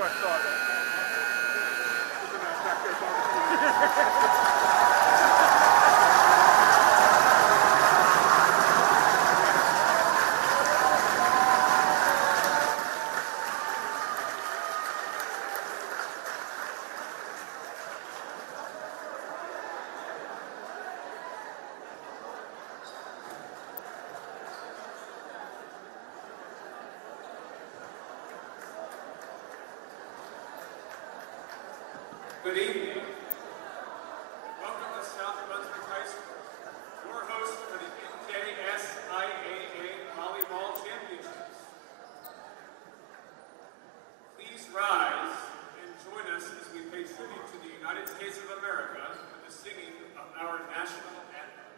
what I thought. Looking at back there barbecuing. Good evening. Welcome to South Brunswick High School, your host for the NJSIAA Volleyball Championships. Please rise and join us as we pay tribute to the United States of America with the singing of our national anthem.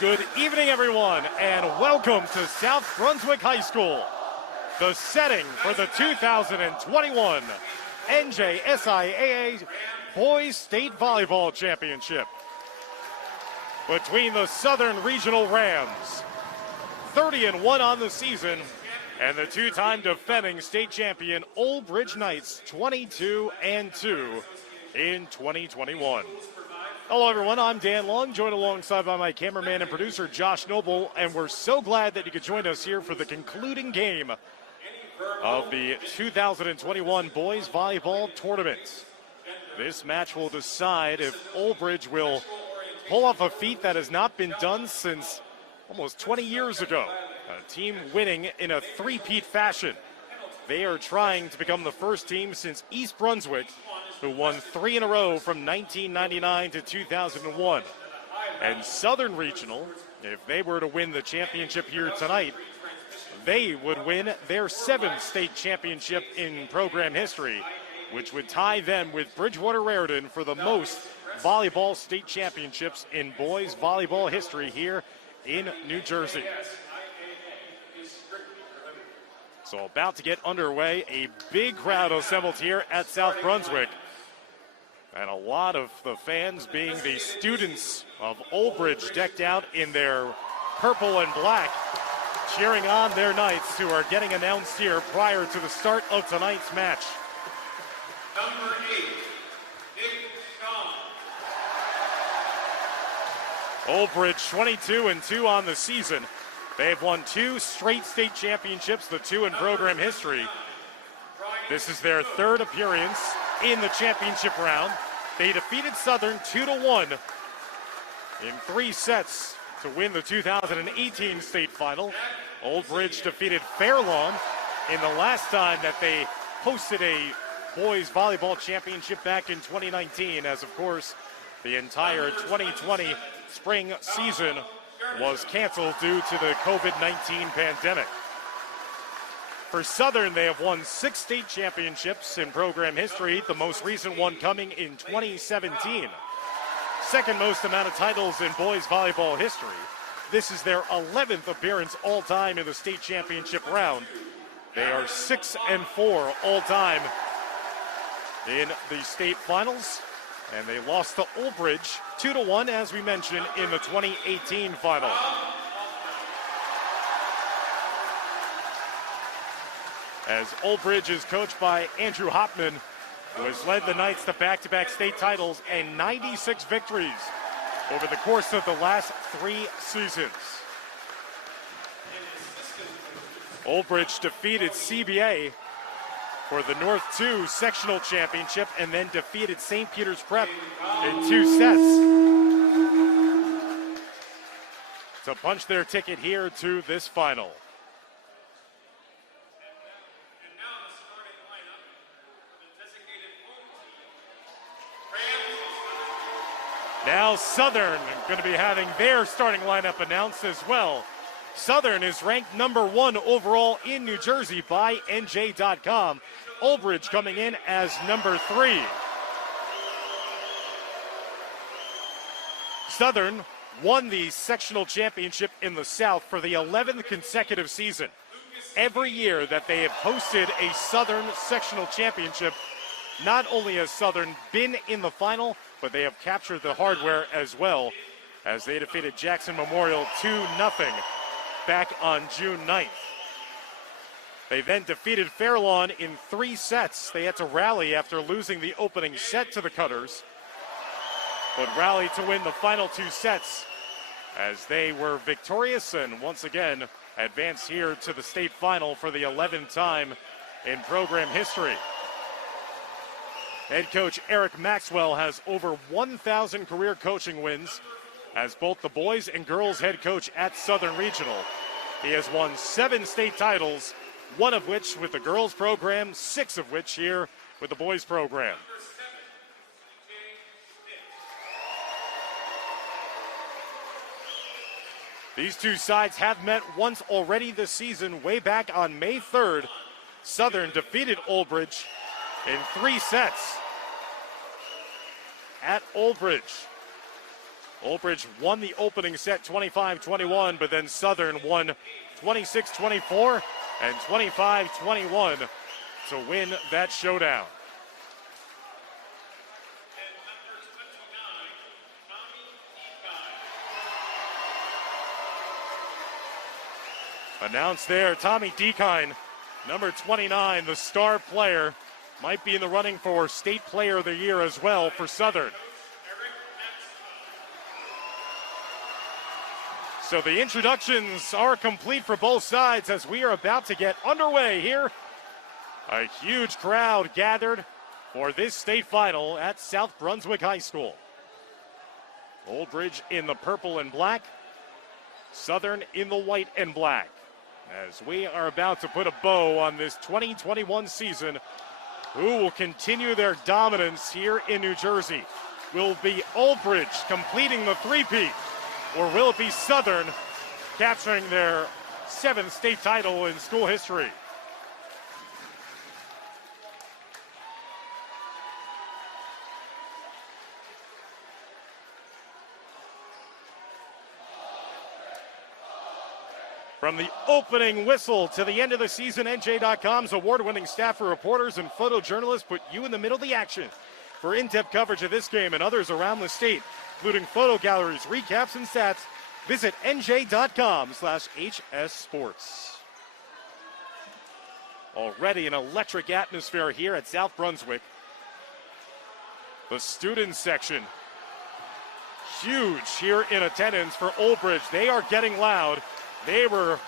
Good evening, everyone, and welcome to South Brunswick High School, the setting for the 2021 NJSIAA Boys State Volleyball Championship between the Southern Regional Rams, 30-1 on the season, and the two-time defending state champion Old Bridge Knights, 22-2 in 2021. Hello, everyone. I'm Dan Long, joined alongside by my cameraman and producer, Josh Noble, and we're so glad that you could join us here for the concluding game of the 2021 Boys Volleyball Tournament. This match will decide if Old Bridge will pull off a feat that has not been done since almost 20 years ago, a team winning in a three-peat fashion. They are trying to become the first team since East Brunswick, who won 3 in a row from 1999 to 2001. And Southern Regional, if they were to win the championship here tonight, they would win their 7th state championship in program history, which would tie them with Bridgewater Raritan for the most volleyball state championships in boys volleyball history here in New Jersey. So about to get underway, a big crowd assembled here at South Brunswick. And a lot of the fans being the students of Old Bridge decked out in their purple and black, cheering on their Knights who are getting announced here prior to the start of tonight's match. Number 8, Nick Shaw. Old Bridge 22-2 on the season. They've won 2 straight state championships, the 2 in program history. This is their 3rd appearance in the championship round. They defeated Southern 2-1 in 3 sets to win the 2018 state final. Old Bridge defeated Fairlawn in the last time that they hosted a boys volleyball championship back in 2019, as of course the entire 2020 spring season was canceled due to the COVID-19 pandemic. For Southern, they have won 6 state championships in program history, the most recent one coming in 2017. Second most amount of titles in boys volleyball history. This is their 11th appearance all-time in the state championship round. They are 6-4 all-time in the state finals. And they lost to Old Bridge 2-1, as we mentioned, in the 2018 final. As Old Bridge is coached by Andrew Hopman, who has led the Knights to back-to-back state titles and 96 victories over the course of the last 3 seasons. Old Bridge defeated CBA for the North 2 sectional championship and then defeated St. Peter's Prep in 2 sets to punch their ticket here to this final. Now Southern going to be having their starting lineup announced as well. Southern is ranked number 1 overall in New Jersey by NJ.com. Old Bridge coming in as number 3. Southern won the sectional championship in the South for the 11th consecutive season. Every year that they have hosted a Southern sectional championship, not only has Southern been in the final, but they have captured the hardware as well, as they defeated Jackson Memorial 2-0 back on June 9th. They then defeated Fairlawn in 3 sets. They had to rally after losing the opening set to the Cutters, but rallied to win the final 2 sets as they were victorious and once again advanced here to the state final for the 11th time in program history. Head coach Eric Maxwell has over 1,000 career coaching wins as both the boys and girls head coach at Southern Regional. He has won 7 state titles, 1 of which with the girls program, 6 of which here with the boys program. These 2 sides have met once already this season, way back on May 3rd. Southern defeated Old Bridge in 3 sets at Old Bridge. Old Bridge won the opening set 25-21, but then Southern won 26-24 and 25-21 to win that showdown. Announced there, Tommy Dekine, number 29, the star player, might be in the running for State Player of the Year as well for Southern. So the introductions are complete for both sides as we are about to get underway here. A huge crowd gathered for this state final at South Brunswick High School. Old Bridge in the purple and black, Southern in the white and black. As we are about to put a bow on this 2021 season, who will continue their dominance here in New Jersey? Will it be Old Bridge completing the three-peat, or will it be Southern capturing their 7th state title in school history? From the opening whistle to the end of the season, NJ.com's award-winning staff of reporters and photojournalists put you in the middle of the action. For in-depth coverage of this game and others around the state, including photo galleries, recaps, and stats, visit NJ.com/HS Sports. Already an electric atmosphere here at South Brunswick. The student section, huge here in attendance for Old Bridge. They are getting loud. They were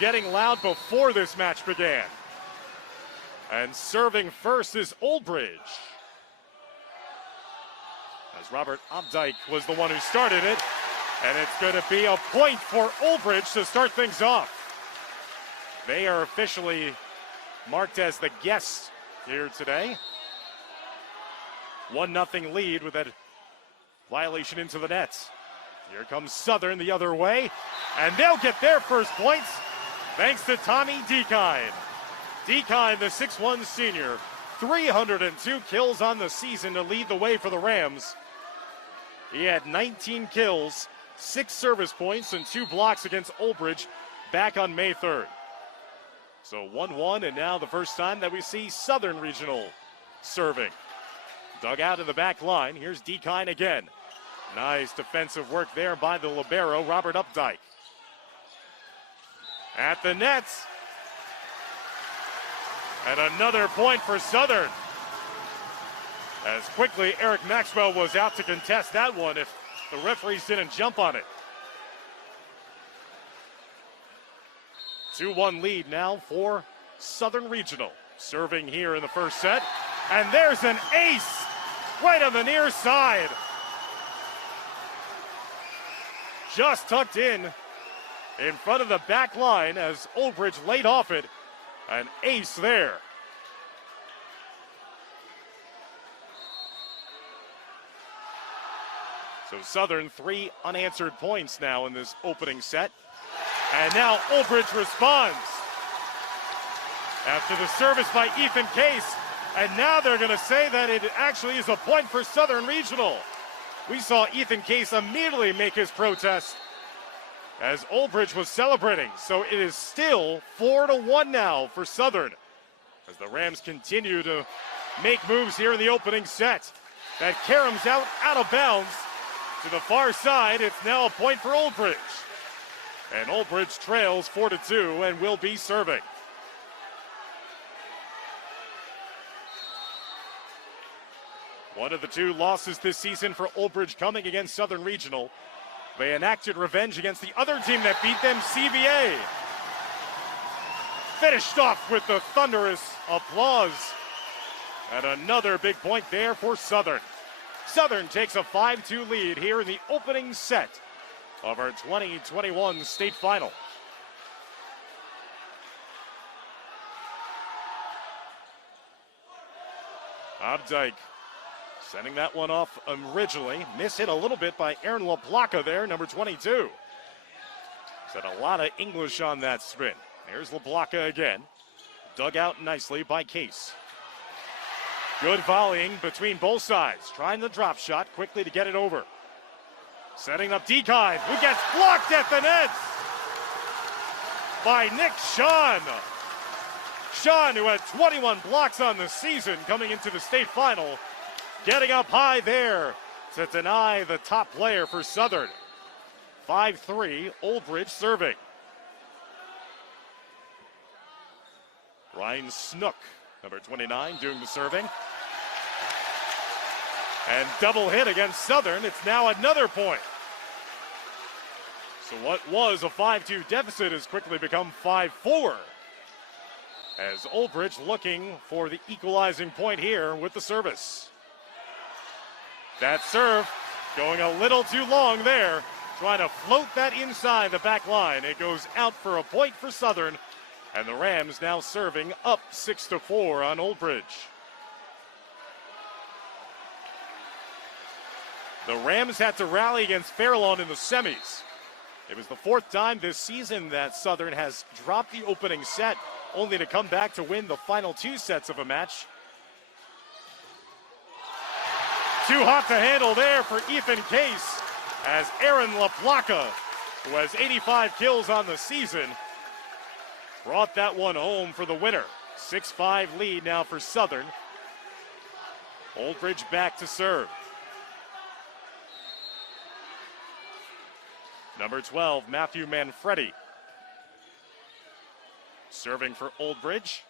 getting loud before this match began. And serving first is Old Bridge, as Robert Opdyke was the one who started it. And it's going to be a point for Old Bridge to start things off. They are officially marked as the guests here today. 1-0 lead with that violation into the nets. Here comes Southern the other way, and they'll get their first points thanks to Tommy Dekine. Dekine, the 6'1 senior, 302 kills on the season to lead the way for the Rams. He had 19 kills, 6 service points, and 2 blocks against Old Bridge back on May 3rd. So 1-1, and now the first time that we see Southern Regional serving. Dug out in the back line. Here's Dekine again. Nice defensive work there by the libero, Robert Updike. At the nets. And another point for Southern. As quickly Eric Maxwell was out to contest that one if the referees didn't jump on it. 2-1 lead now for Southern Regional. Serving here in the first set. And there's an ace right on the near side. Just tucked in front of the back line as Old Bridge laid off it. An ace there. So Southern 3 unanswered points now in this opening set. And now Old Bridge responds. After the service by Ethan Case. And now they're going to say that it actually is a point for Southern Regional. We saw Ethan Case immediately make his protest as Old Bridge was celebrating. So it is still 4-1 now for Southern as the Rams continue to make moves here in the opening set. That caroms out of bounds to the far side. It's now a point for Old Bridge. And Old Bridge trails 4-2 and will be serving. One of the 2 losses this season for Old Bridge coming against Southern Regional. They enacted revenge against the other team that beat them, CVA. Finished off with the thunderous applause. And another big point there for Southern. Southern takes a 5-2 lead here in the opening set of our 2021 state final. Updike sending that one off originally. Mishit a little bit by Aaron LaPlaca there, number 22. Said a lot of English on that spin. There's LaPlaca again. Dug out nicely by Case. Good volleying between both sides. Trying the drop shot quickly to get it over. Setting up Dekine, who gets blocked at the nets by Nick Sean. Sean, who had 21 blocks on the season coming into the state final, getting up high there to deny the top player for Southern. 5-3, Old Bridge serving. Ryan Snook, number 29, doing the serving. And double hit against Southern. It's now another point. So what was a 5-2 deficit has quickly become 5-4. As Old Bridge looking for the equalizing point here with the service. That serve going a little too long there. Trying to float that inside the back line. It goes out for a point for Southern. And the Rams now serving up 6-4 on Old Bridge. The Rams had to rally against Fairlawn in the semis. It was the 4th time this season that Southern has dropped the opening set, only to come back to win the final 2 sets of a match. Too hot to handle there for Ethan Case, as Aaron LaPlaca, who has 85 kills on the season, brought that one home for the winner. 6-5 lead now for Southern. Old Bridge back to serve. Number 12, Matthew Manfredi. Serving for Old Bridge.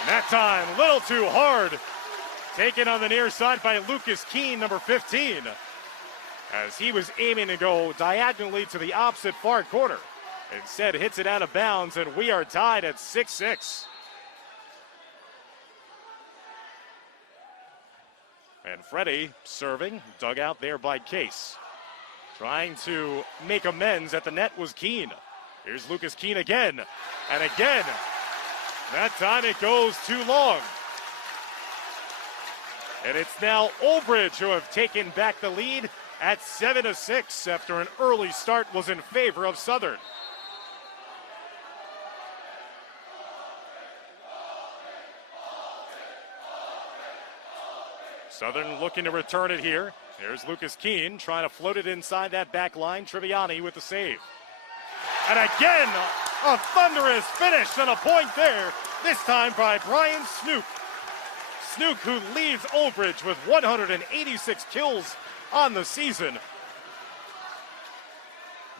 And that time, a little too hard. Taken on the near side by Lucas Keene, number 15. As he was aiming to go diagonally to the opposite far corner. Instead, hits it out of bounds, and we are tied at 6-6. Manfredi serving, dug out there by Case. Trying to make amends at the net was Keene. Here's Lucas Keene again, and again. That time it goes too long. And it's now Old Bridge who have taken back the lead at 7-6 after an early start was in favor of Southern. Southern looking to return it here. There's Lucas Keene trying to float it inside that back line. Triviani with the save. And again, a thunderous finish and a point there, this time by Brian Snook. Snook, who leads Old Bridge with 186 kills on the season,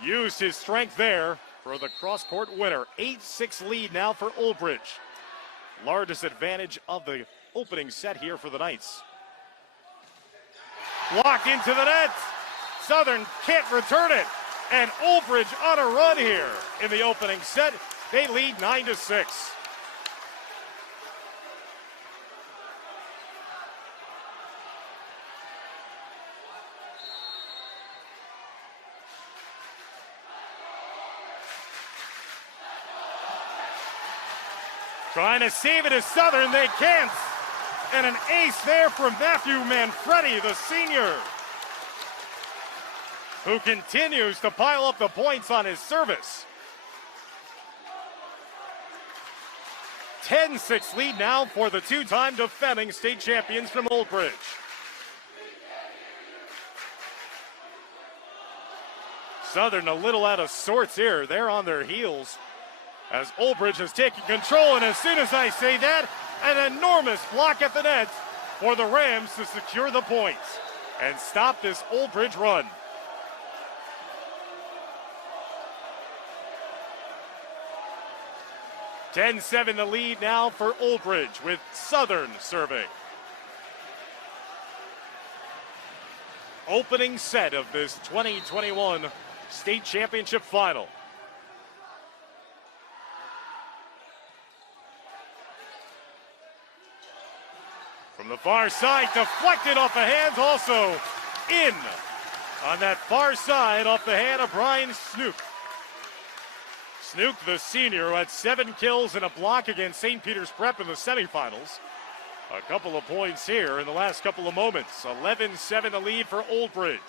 used his strength there for the cross-court winner. 8-6 lead now for Old Bridge. Largest advantage of the opening set here for the Knights. Blocked into the net. Southern can't return it. And Old Bridge on a run here in the opening set. They lead 9-6. Trying to save it is Southern, they can't. And an ace there from Matthew Manfredi, the senior, who continues to pile up the points on his service. 10-6 lead now for the two-time defending state champions from Old Bridge. Southern a little out of sorts here. They're on their heels as Old Bridge has taken control, and as soon as I say that, an enormous block at the net for the Rams to secure the points and stop this Old Bridge run. (10-7) the lead now for Old Bridge with Southern serving. Opening set of this 2021 state championship final. From the far side, deflected off the hands, also in on that far side off the hand of Brian Snook. Snook, the senior, who had 7 kills and a block against St. Peter's Prep in the semifinals. A couple of points here in the last couple of moments. 11-7 the lead for Old Bridge.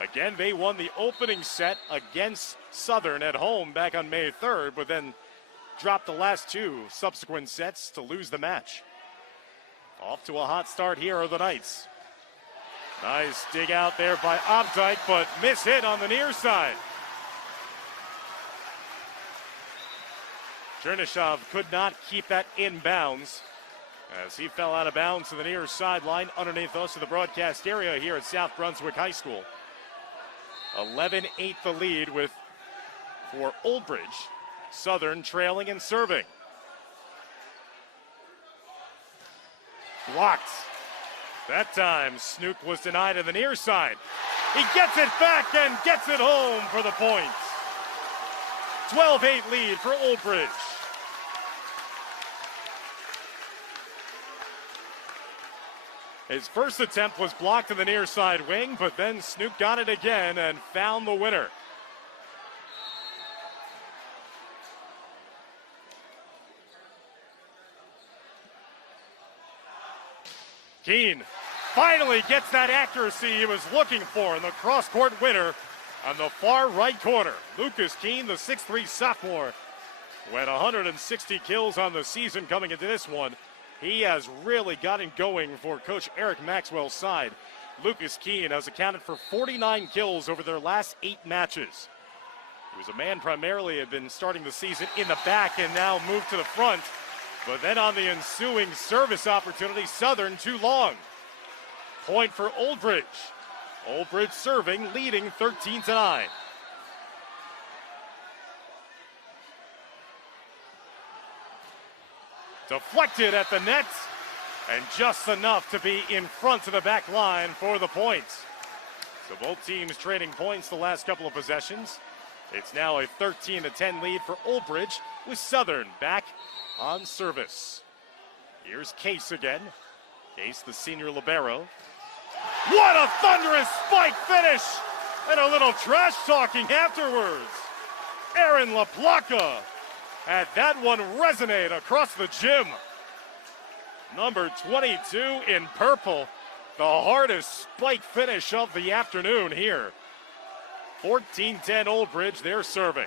Again, they won the opening set against Southern at home back on May 3rd, but then dropped the last 2 subsequent sets to lose the match. Off to a hot start here are the Knights. Nice dig out there by Opdyke, but miss hit on the near side. Chernyshov could not keep that in bounds as he fell out of bounds to the near sideline underneath us of the broadcast area here at South Brunswick High School. 11-8 the lead for Old Bridge. Southern trailing and serving. Blocked. That time, Snook was denied on the near side. He gets it back and gets it home for the point. 12-8 lead for Old Bridge. His first attempt was blocked in the near side wing, but then Snook got it again and found the winner. Keene finally gets that accuracy he was looking for in the cross-court winner on the far right corner. Lucas Keene, the 6'3 sophomore, who had 160 kills on the season coming into this one. He has really gotten going for Coach Eric Maxwell's side. Lucas Keene has accounted for 49 kills over their last 8 matches. He was a man primarily had been starting the season in the back and now moved to the front. But then on the ensuing service opportunity, Southern too long. Point for Old Bridge. Old Bridge serving, leading 13-9. Deflected at the net, and just enough to be in front of the back line for the points. So both teams trading points the last couple of possessions. It's now a 13-10 lead for Old Bridge with Southern back on service. Here's Case again. Case, the senior libero. What a thunderous spike finish! And a little trash talking afterwards. Aaron LaPlaca had that one resonate across the gym. Number 22 in purple. The hardest spike finish of the afternoon here. 14-10 Old Bridge, they're serving.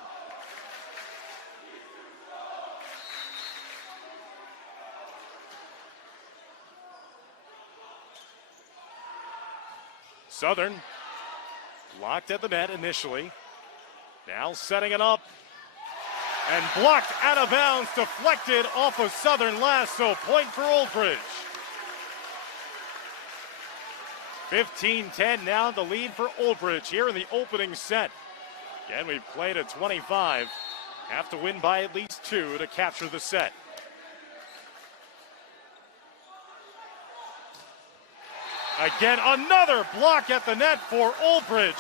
Southern blocked at the net initially. Now setting it up. And blocked out of bounds, deflected off of Southern last, so point for Old Bridge. 15-10 now the lead for Old Bridge here in the opening set. Again, we've played at 25. Have to win by at least 2 to capture the set. Again, another block at the net for Old Bridge.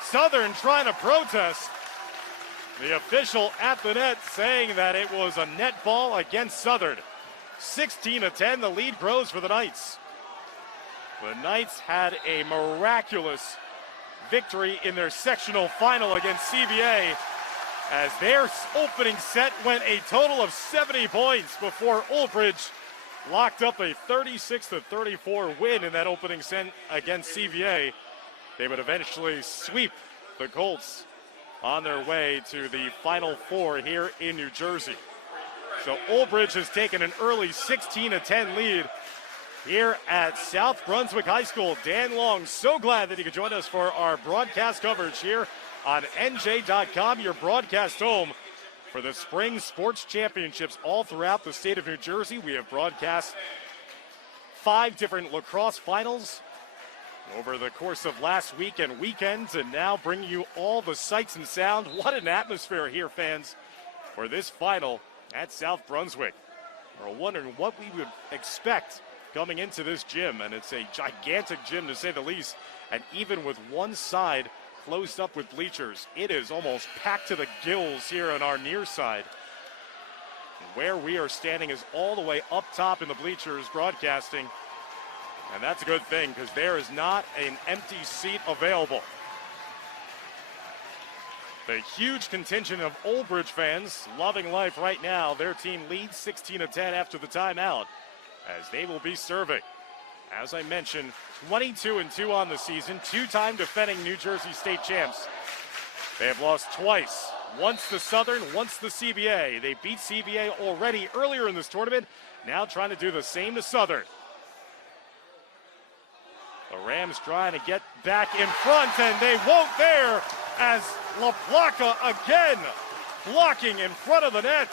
Southern trying to protest. The official at the net saying that it was a net ball against Southern. 16-10, the lead grows for the Knights. The Knights had a miraculous victory in their sectional final against CBA as their opening set went a total of 70 points before Old Bridge locked up a 36-34 win in that opening set against CBA. They would eventually sweep the Colts on their way to the Final Four here in New Jersey. So Old Bridge has taken an early 16-10 lead here at South Brunswick High School. Dan Long, so glad that he could join us for our broadcast coverage here on NJ.com, your broadcast home for the Spring Sports Championships all throughout the state of New Jersey. We have broadcast 5 different lacrosse finals over the course of last week and weekends, and now bring you all the sights and sound. What an atmosphere here, fans, for this final at South Brunswick. We're wondering what we would expect coming into this gym, and it's a gigantic gym to say the least, and even with one side closed up with bleachers, it is almost packed to the gills here on our near side. Where we are standing is all the way up top in the bleachers broadcasting. And that's a good thing because there is not an empty seat available. The huge contingent of Old Bridge fans loving life right now. Their team leads 16-10 after the timeout as they will be serving. As I mentioned, 22-2 on the season, 2-time defending New Jersey State champs. They have lost twice, once to Southern, once to CBA. They beat CBA already earlier in this tournament, now trying to do the same to Southern. The Rams trying to get back in front, and they won't there as LaPlaca again blocking in front of the net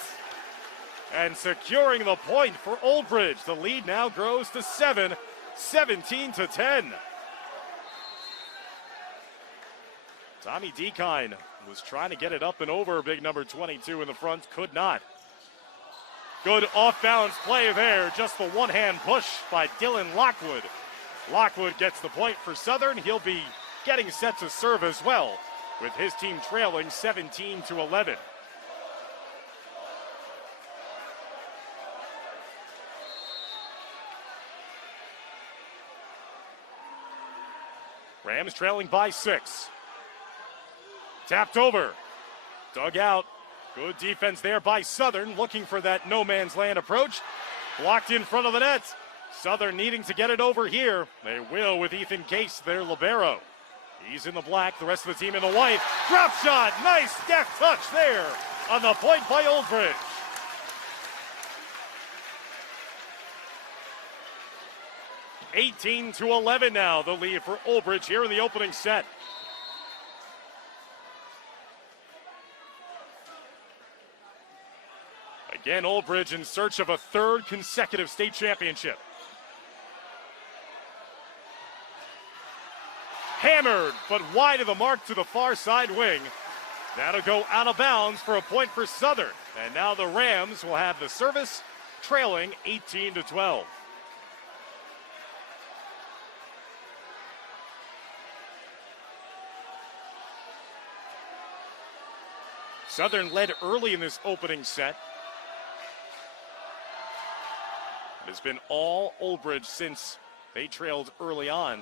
and securing the point for Old Bridge. The lead now grows to 7, 17-10. Tommy Dekine was trying to get it up and over big number 22 in the front, could not. Good off-balance play there, just the one-hand push by Dylan Lockwood. Lockwood gets the point for Southern. He'll be getting set to serve as well, with his team trailing 17-11. Rams trailing by 6. Tapped over. Dug out. Good defense there by Southern, looking for that no man's land approach. Blocked in front of the net. Southern needing to get it over here. They will with Ethan Case, their libero. He's in the black, the rest of the team in the white. Drop shot, nice deft touch there on the point by Old Bridge. (18-11) now, the lead for Old Bridge here in the opening set. Again, Old Bridge in search of a 3rd consecutive state championship. Hammered, but wide of the mark to the far side wing. That'll go out of bounds for a point for Southern. And now the Rams will have the service, trailing 18-12. Southern led early in this opening set. It has been all Old Bridge since they trailed early on,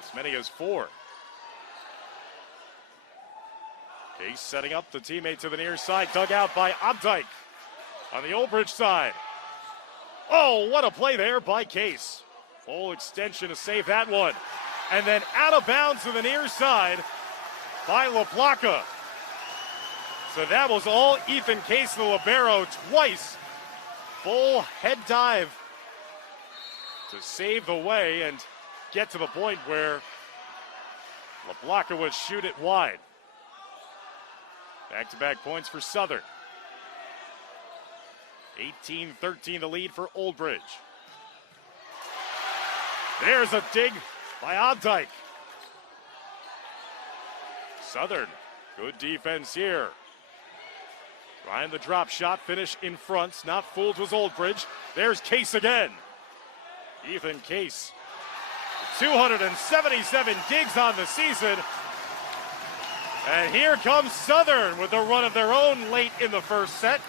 as many as 4. Case setting up the teammate to the near side, dug out by Opdyke on the Old Bridge side. Oh, what a play there by Case. Full extension to save that one. And then out of bounds to the near side by LaPlaca. So that was all Ethan Case, the libero, twice. Full head dive to save the way and get to the point where LaPlaca would shoot it wide. Back-to-back points for Southern. 18-13 the lead for Old Bridge. There's a dig by Abdike. Southern, good defense here. Trying the drop shot, finish in front. Not fooled was Old Bridge. There's Case again. Ethan Case, 277 digs on the season. And here comes Southern with a run of their own late in the first set.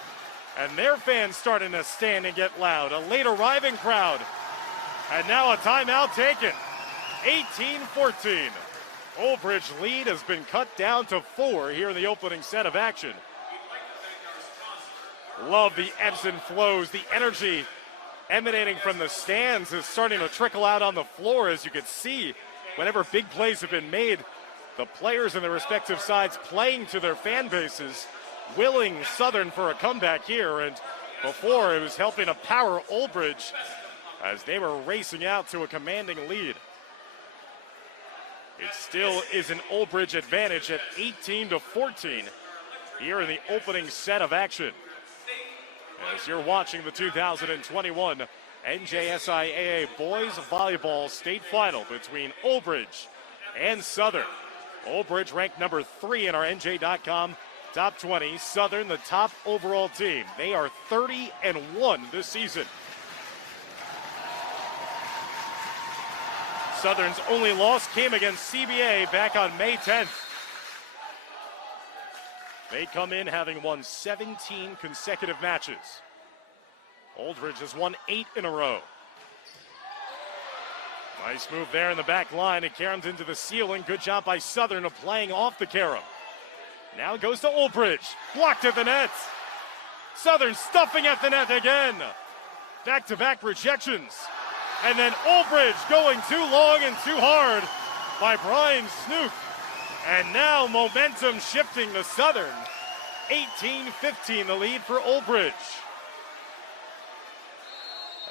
And their fans starting to stand and get loud. A late arriving crowd. And now a timeout taken. 18-14. Old Bridge lead has been cut down to 4 here in the opening set of action. Love the ebbs and flows. The energy emanating from the stands is starting to trickle out on the floor, as you can see. Whenever big plays have been made, the players in their respective sides playing to their fan bases, willing Southern for a comeback here. And before, it was helping to power Old Bridge as they were racing out to a commanding lead. It still is an Old Bridge advantage at 18-14 here in the opening set of action. As you're watching the 2021 NJSIAA Boys Volleyball State Final between Old Bridge and Southern. Old Bridge ranked number 3 in our NJ.com Top 20. Southern, the top overall team. They are 30-1 this season. Southern's only loss came against CBA back on May 10th. They come in having won 17 consecutive matches. Old Bridge has won 8 in a row. Nice move there in the back line. It caroms into the ceiling. Good job by Southern of playing off the carom. Now it goes to Old Bridge. Blocked at the net. Southern stuffing at the net again. Back-to-back rejections. And then Old Bridge going too long and too hard by Brian Snook. And now momentum shifting to Southern. 18-15 the lead for Old Bridge.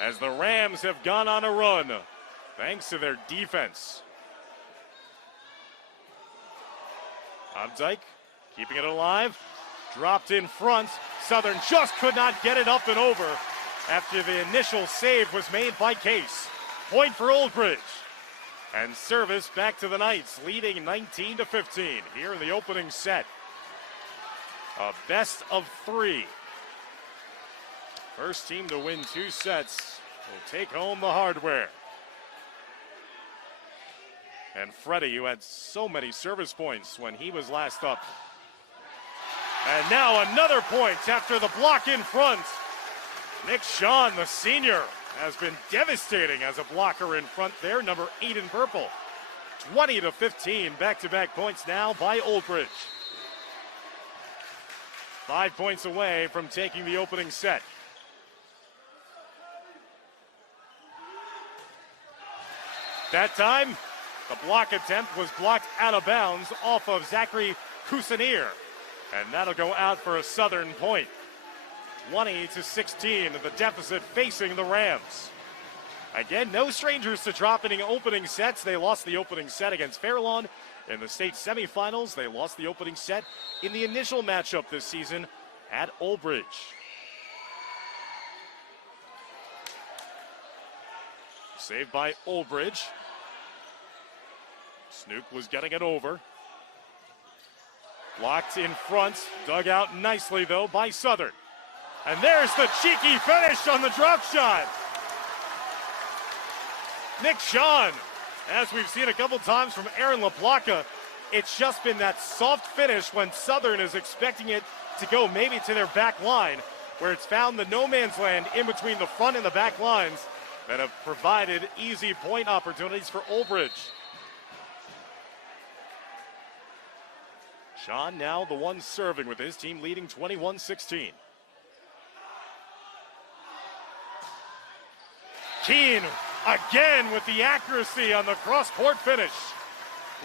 As the Rams have gone on a run, thanks to their defense. Updike keeping it alive. Dropped in front. Southern just could not get it up and over after the initial save was made by Case. Point for Old Bridge. And service back to the Knights, leading 19-15 here in the opening set. A best of 3. First team to win 2 sets will take home the hardware. And Freddie, who had so many service points when he was last up. And now another point after the block in front. Nick Sean, the senior, has been devastating as a blocker in front there, number 8 in purple. 20-15, back-to-back points now by Old Bridge. 5 points away from taking the opening set. That time, the block attempt was blocked out of bounds off of Zachary Cousineer. And that'll go out for a Southern point. 20-16, the deficit facing the Rams. Again, no strangers to dropping opening sets. They lost the opening set against Fairlawn in the state semifinals. They lost the opening set in the initial matchup this season at Old Bridge. Saved by Old Bridge. Snook was getting it over. Blocked in front, dug out nicely though by Southern. And there's the cheeky finish on the drop shot. Nick Sean, as we've seen a couple times from Aaron LaPlaca, it's just been that soft finish when Southern is expecting it to go maybe to their back line, where it's found the no man's land in between the front and the back lines that have provided easy point opportunities for Old Bridge. Sean now the one serving with his team leading 21-16. Keene again with the accuracy on the cross-court finish.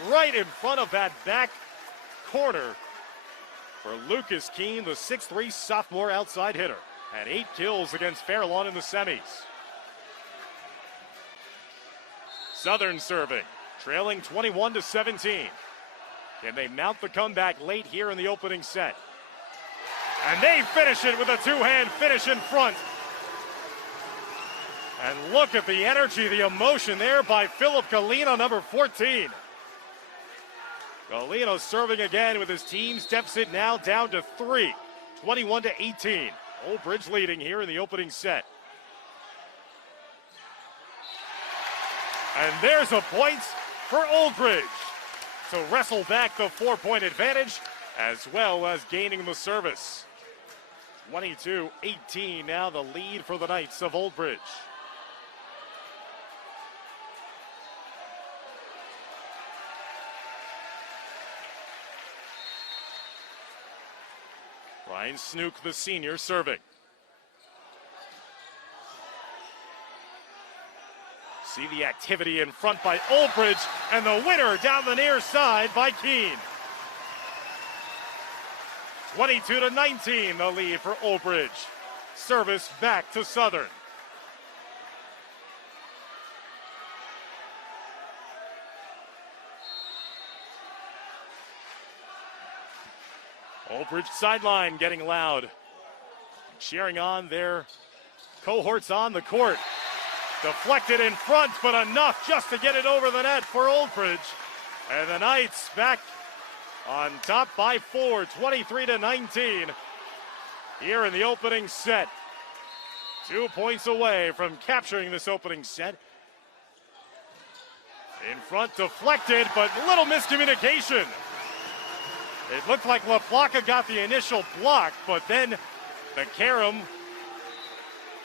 Right in front of that back corner for Lucas Keene, the 6'3" sophomore outside hitter. Had 8 kills against Fairlawn in the semis. Southern serving, trailing 21-17. Can they mount the comeback late here in the opening set? And they finish it with a two-hand finish in front. And look at the energy, the emotion there by Philip Galino, number 14. Galino serving again with his team's deficit now down to 3, 21-18. Old Bridge leading here in the opening set. And there's a point for Old Bridge to wrestle back the 4-point advantage as well as gaining the service. 22-18 now the lead for the Knights of Old Bridge. Ryan Snook, the senior, serving. See the activity in front by Old Bridge, and the winner down the near side by Keene. 22-19, the lead for Old Bridge. Service back to Southern. Old Bridge sideline getting loud. Cheering on their cohorts on the court. Deflected in front, but enough just to get it over the net for Old Bridge. And the Knights back on top by 4, 23-19. Here in the opening set. 2 points away from capturing this opening set. In front, deflected, but little miscommunication. It looked like La Placa got the initial block, but then the carom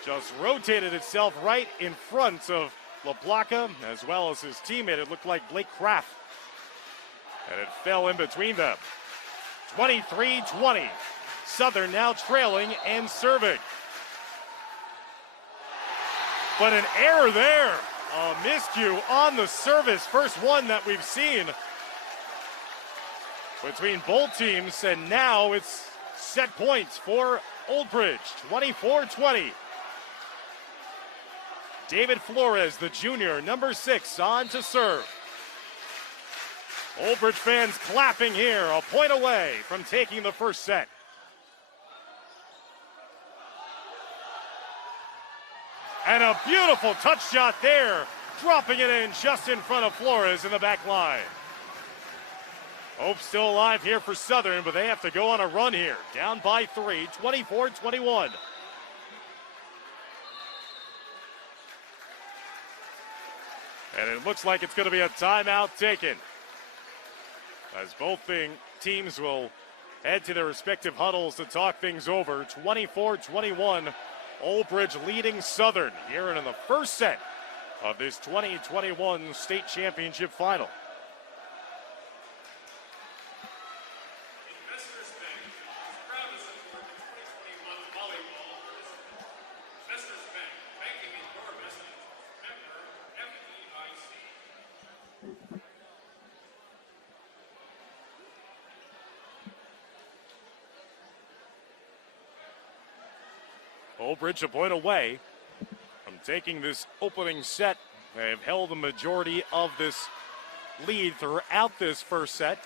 just rotated itself right in front of La Placa, as well as his teammate. It looked like Blake Kraft. And it fell in between them. 23-20. Southern now trailing and serving. But an error there. A miscue on the service. First one that we've seen between both teams, and now it's set points for Old Bridge, 24-20. David Flores, the junior, number 6, on to serve. Old Bridge fans clapping here, a point away from taking the first set. And a beautiful touch shot there, dropping it in just in front of Flores in the back line. Hope still alive here for Southern, but they have to go on a run here. Down by 3, 24-21. And it looks like it's going to be a timeout taken, as both teams will head to their respective huddles to talk things over. 24-21, Old Bridge leading Southern here in the first set of this 2021 state championship final. Old Bridge a point away from taking this opening set. They have held the majority of this lead throughout this first set.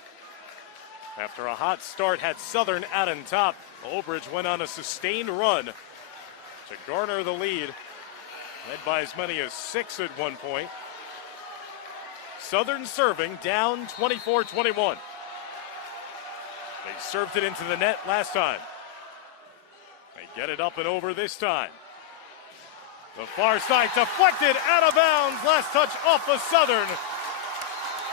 After a hot start, had Southern out on top. Old Bridge went on a sustained run to garner the lead, led by as many as 6 at one point. Southern serving down 24-21. They served it into the net last time. They get it up and over this time. The far side deflected out of bounds. Last touch off of Southern.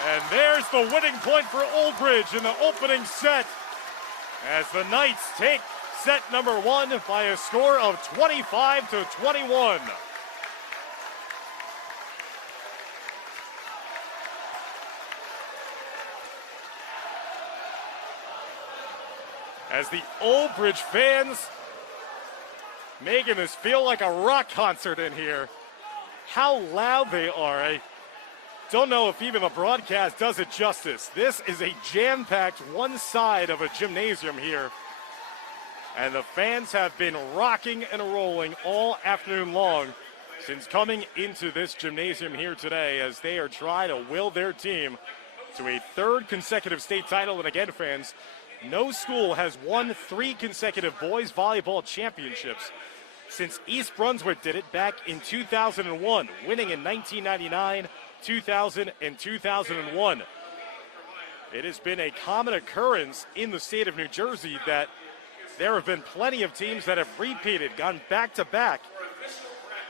And there's the winning point for Old Bridge in the opening set, as the Knights take set number 1 by a score of 25-21. As the Old Bridge fans making this feel like a rock concert in here. How loud they are. I don't know if even the broadcast does it justice. This is a jam-packed one side of a gymnasium here. And the fans have been rocking and rolling all afternoon long since coming into this gymnasium here today, as they are trying to will their team to a 3rd consecutive state title. And again, fans, no school has won 3 consecutive boys volleyball championships since East Brunswick did it back in 2001, winning in 1999, 2000, and 2001. It has been a common occurrence in the state of New Jersey that there have been plenty of teams that have repeated, gone back-to-back,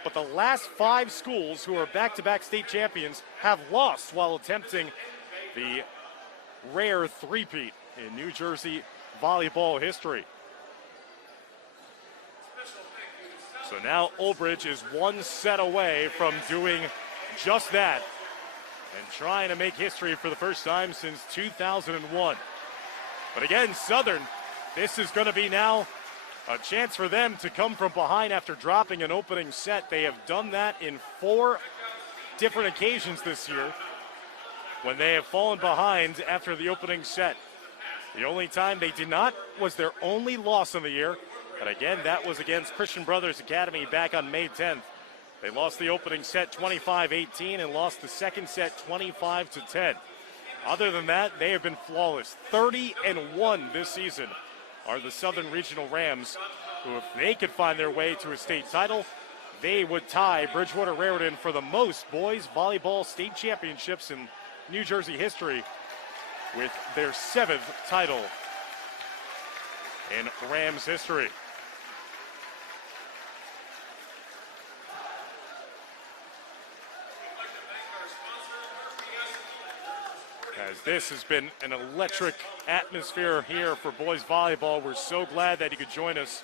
but the last 5 schools who are back-to-back state champions have lost while attempting the rare three-peat in New Jersey volleyball history. So now Old Bridge is 1 set away from doing just that and trying to make history for the first time since 2001. But again, Southern, this is going to be now a chance for them to come from behind after dropping an opening set. They have done that in 4 different occasions this year when they have fallen behind after the opening set. The only time they did not was their only loss of the year. But again, that was against Christian Brothers Academy back on May 10th. They lost the opening set 25-18 and lost the second set 25-10. Other than that, they have been flawless. 30-1 this season are the Southern Regional Rams, who if they could find their way to a state title, they would tie Bridgewater Raritan for the most boys volleyball state championships in New Jersey history with their 7th title in Rams history. As this has been an electric atmosphere here for boys volleyball, we're so glad that you could join us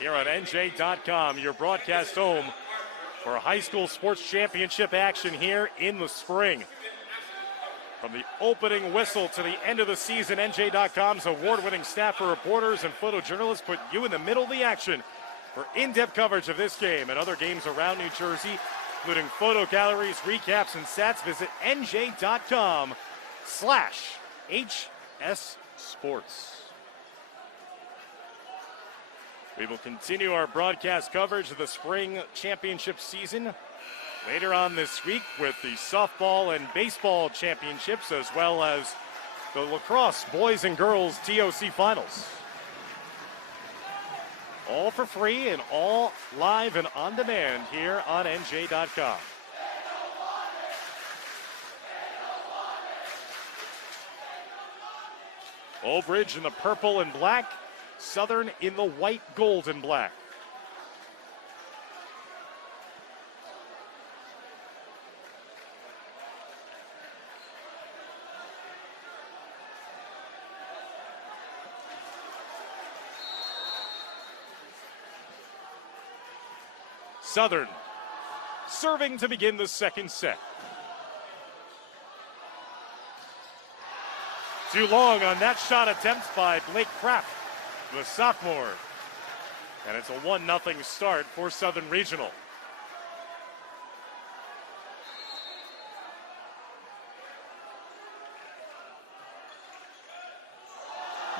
here on NJ.com, your broadcast home for high school sports championship action here in the spring. From the opening whistle to the end of the season, NJ.com's award-winning staff of reporters and photojournalists put you in the middle of the action for in-depth coverage of this game and other games around New Jersey, including photo galleries, recaps, and stats. Visit NJ.com/HS Sports. We will continue our broadcast coverage of the spring championship season later on this week with the softball and baseball championships, as well as the lacrosse boys and girls TOC finals. All for free and all live and on demand here on NJ.com. Old Bridge in the purple and black, Southern in the white, gold, and black. Southern serving to begin the second set. Too long on that shot attempt by Blake Kraft, the sophomore. And it's a 1-0 start for Southern Regional.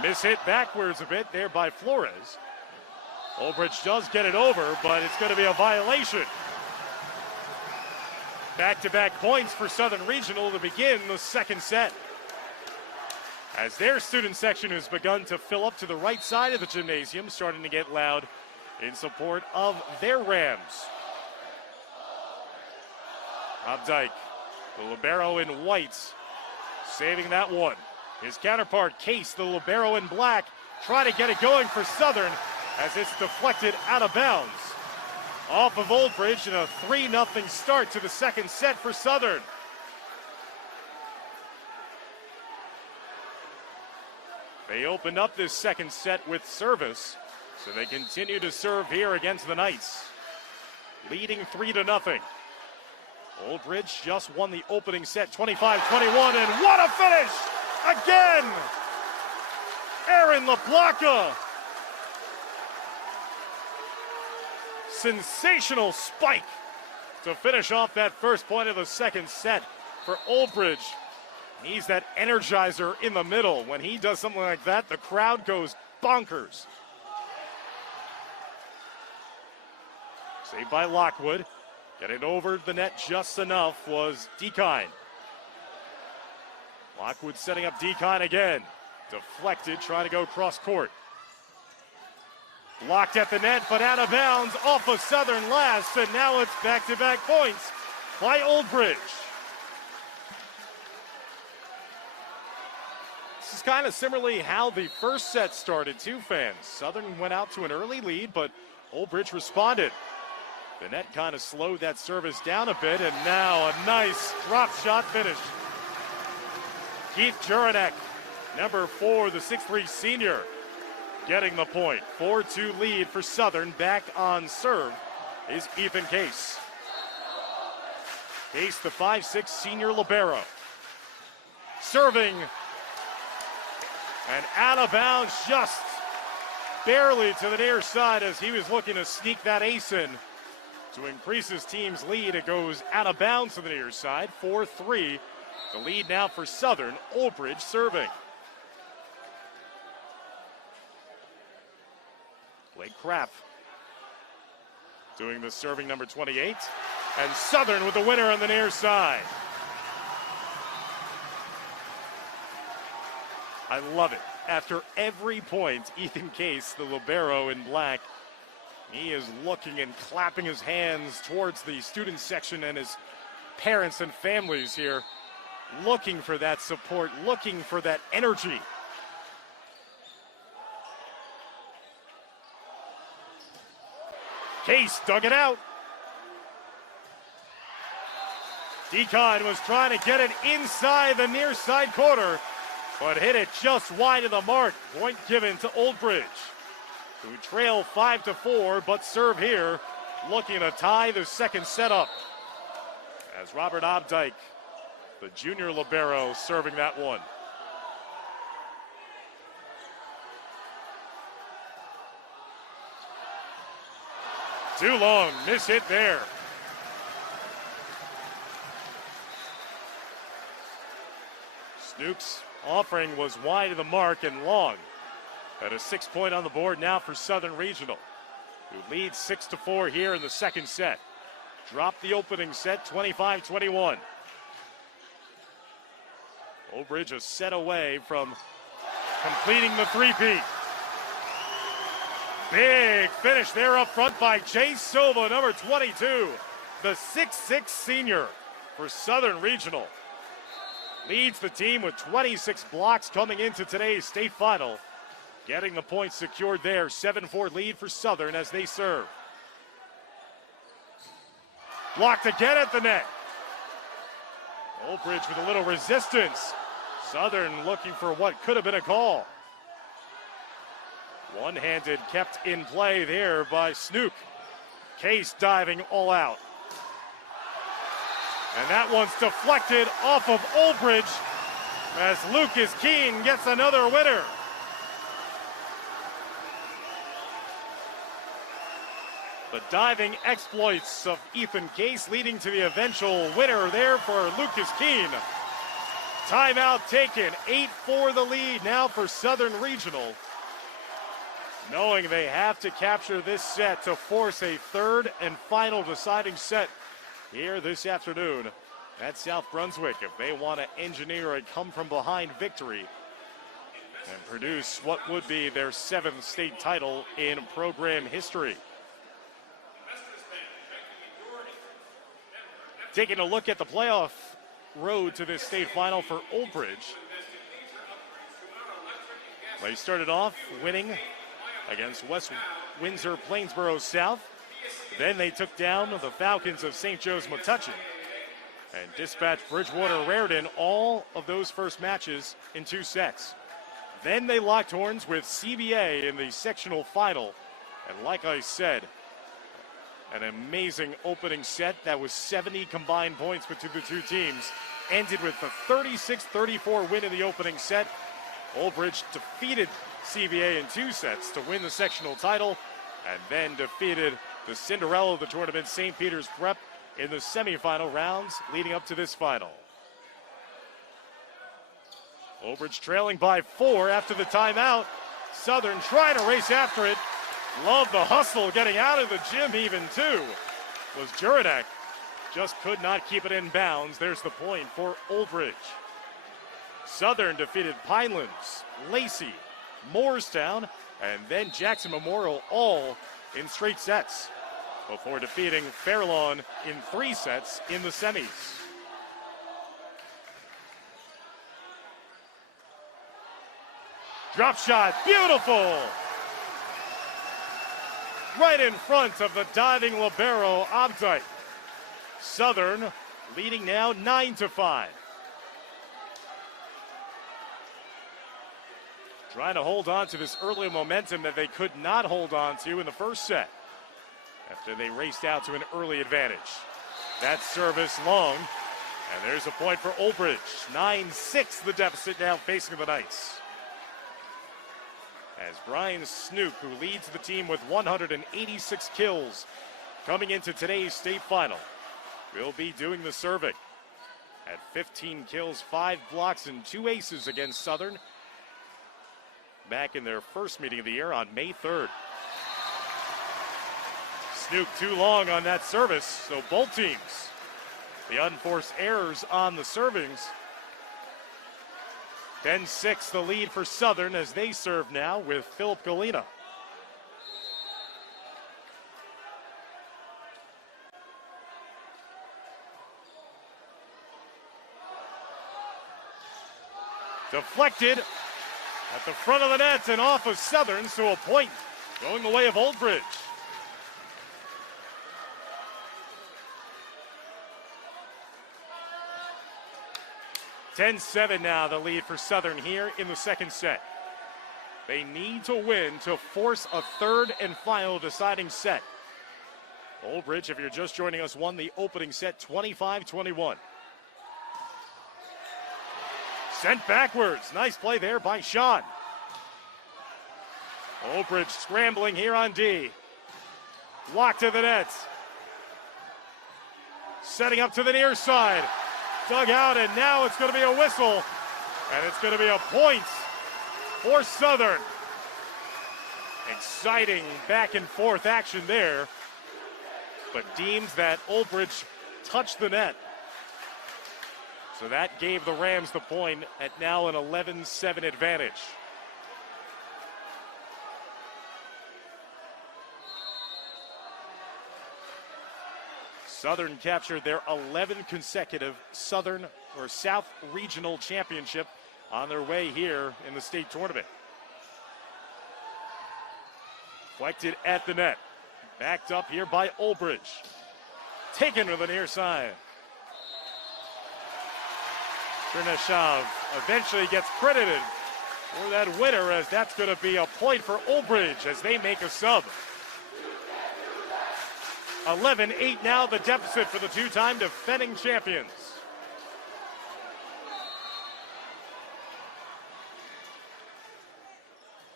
Miss hit backwards a bit there by Flores. Old Bridge does get it over, but it's going to be a violation. Back-to-back points for Southern Regional to begin the second set, as their student section has begun to fill up to the right side of the gymnasium, starting to get loud in support of their Rams. Updike, the libero in white, saving that one. His counterpart, Case, the libero in black, try to get it going for Southern as it's deflected out of bounds. Off of Old Bridge, and a 3-0 start to the second set for Southern. They opened up this second set with service, so they continue to serve here against the Knights, leading 3-0. Old Bridge just won the opening set 25-21, and what a finish! Again! Aaron LaPlaca. Sensational spike to finish off that first point of the second set for Old Bridge. He's that energizer in the middle. When he does something like that, the crowd goes bonkers. Saved by Lockwood. Getting over the net just enough was Dekine. Lockwood setting up Dekine again. Deflected, trying to go cross court. Blocked at the net, but out of bounds off of Southern last, and now it's back-to-back points by Old Bridge. This is kind of similarly how the first set started, too, fans. Southern went out to an early lead, but Old Bridge responded. The net kind of slowed that service down a bit, and now a nice drop shot finish. Keith Juranek, number 4, the 6'3 senior, getting the point. 4-2 lead for Southern. Back on serve is Ethan Case. Case, the 5'6 senior libero. Serving. And out of bounds, just barely to the near side as he was looking to sneak that ace in to increase his team's lead. It goes out of bounds to the near side. 4-3. The lead now for Southern. Old Bridge serving. Blake Kraft doing the serving, number 28. And Southern with the winner on the near side. I love it. After every point, Ethan Case, the libero in black, he is looking and clapping his hands towards the student section and his parents and families here, looking for that support, looking for that energy. Case dug it out. Decon was trying to get it inside the near side corner, but hit it just wide of the mark. Point given to Old Bridge, who trail 5-4, but serve here, looking to tie the second set up. As Robert Obdike, the junior libero, serving that one. Too long, miss hit there. Snook's offering was wide of the mark and long. At a 6-point on the board now for Southern Regional, who leads 6-4 here in the second set. Dropped the opening set 25-21. Old Bridge a set away from completing the three-peat. Big finish there up front by Chase Silva, number 22, the 6'6 senior for Southern Regional. Leads the team with 26 blocks coming into today's state final. Getting the points secured there. 7-4 lead for Southern as they serve. Blocked again at the net. Old Bridge with a little resistance. Southern looking for what could have been a call. One-handed kept in play there by Snook. Case diving all out. And that one's deflected off of Old Bridge as Lucas Keene gets another winner. The diving exploits of Ethan Case leading to the eventual winner there for Lucas Keene. Timeout taken. 8-4 the lead now for Southern Regional, knowing they have to capture this set to force a third and final deciding set here this afternoon at South Brunswick if they want to engineer a come-from-behind victory and produce what would be their 7th state title in program history. Taking a look at the playoff road to this state final for Old Bridge. They started off winning against West Windsor Plainsboro South. Then they took down the Falcons of St. Joe's Metuchen and dispatched Bridgewater Raritan all of those first matches in 2 sets. Then they locked horns with CBA in the sectional final. And like I said, an amazing opening set that was 70 combined points between the two teams. Ended with the 36-34 win in the opening set. Old Bridge defeated CBA in 2 sets to win the sectional title, and then defeated the Cinderella of the tournament, St. Peter's Prep, in the semifinal rounds leading up to this final. Old Bridge trailing by 4 after the timeout. Southern trying to race after it. Love the hustle getting out of the gym even too. Was Juranek. Just could not keep it in bounds. There's the point for Old Bridge. Southern defeated Pinelands, Lacey, Moorestown, and then Jackson Memorial, all in straight sets, before defeating Fairlawn in 3 sets in the semis. Drop shot, beautiful! Right in front of the diving libero, Abdite. Southern leading now 9-5. Trying to hold on to this early momentum that they could not hold on to in the first set after they raced out to an early advantage. That service long, and there's a point for Old Bridge. 9-6 the deficit now facing the Knights. As Brian Snook, who leads the team with 186 kills coming into today's state final, will be doing the serving. At 15 kills, 5 blocks, and 2 aces against Southern back in their first meeting of the year on May 3rd. Snook too long on that service, so both teams, the unforced errors on the servings. 10-6 the lead for Southern as they serve now with Philip Galena. Deflected at the front of the net and off of Southern, so a point going the way of Old Bridge. (10-7) now the lead for Southern here in the second set. They need to win to force a third and final deciding set. Old Bridge, if you're just joining us, won the opening set 25-21. Sent backwards. Nice play there by Sean. Old Bridge scrambling here on D. Locked to the net. Setting up to the near side. Dug out, and now it's going to be a whistle. And it's going to be a point for Southern. Exciting back and forth action there. But deems that Old Bridge touched the net. So that gave the Rams the point at now an 11-7 advantage. Southern captured their 11th consecutive Southern or South Regional Championship on their way here in the state tournament. Deflected at the net. Backed up here by Old Bridge. Taken to the near side. Chernyshov eventually gets credited for that winner, as that's going to be a point for Old Bridge as they make a sub. 11-8 now the deficit for the two-time defending champions.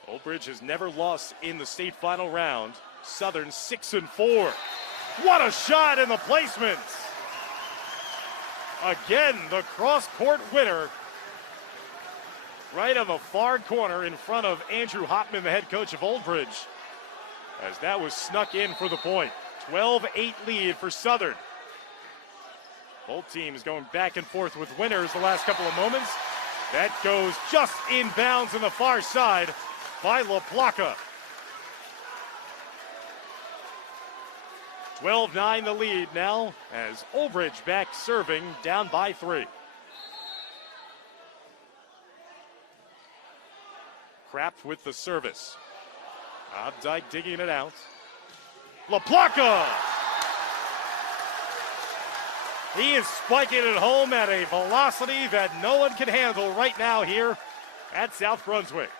Old Bridge has never lost in the state final round. Southern 6-4. What a shot in the placement! Again, the cross-court winner, right of a far corner in front of Andrew Hopman, the head coach of Old Bridge, as that was snuck in for the point. 12-8 lead for Southern. Both teams going back and forth with winners the last couple of moments. That goes just inbounds on the far side by LaPlaca. 12-9 the lead now as Old Bridge back serving down by 3. Crapped with the service. Abdike digging it out. LaPlaca! He is spiking it home at a velocity that no one can handle right now here at South Brunswick.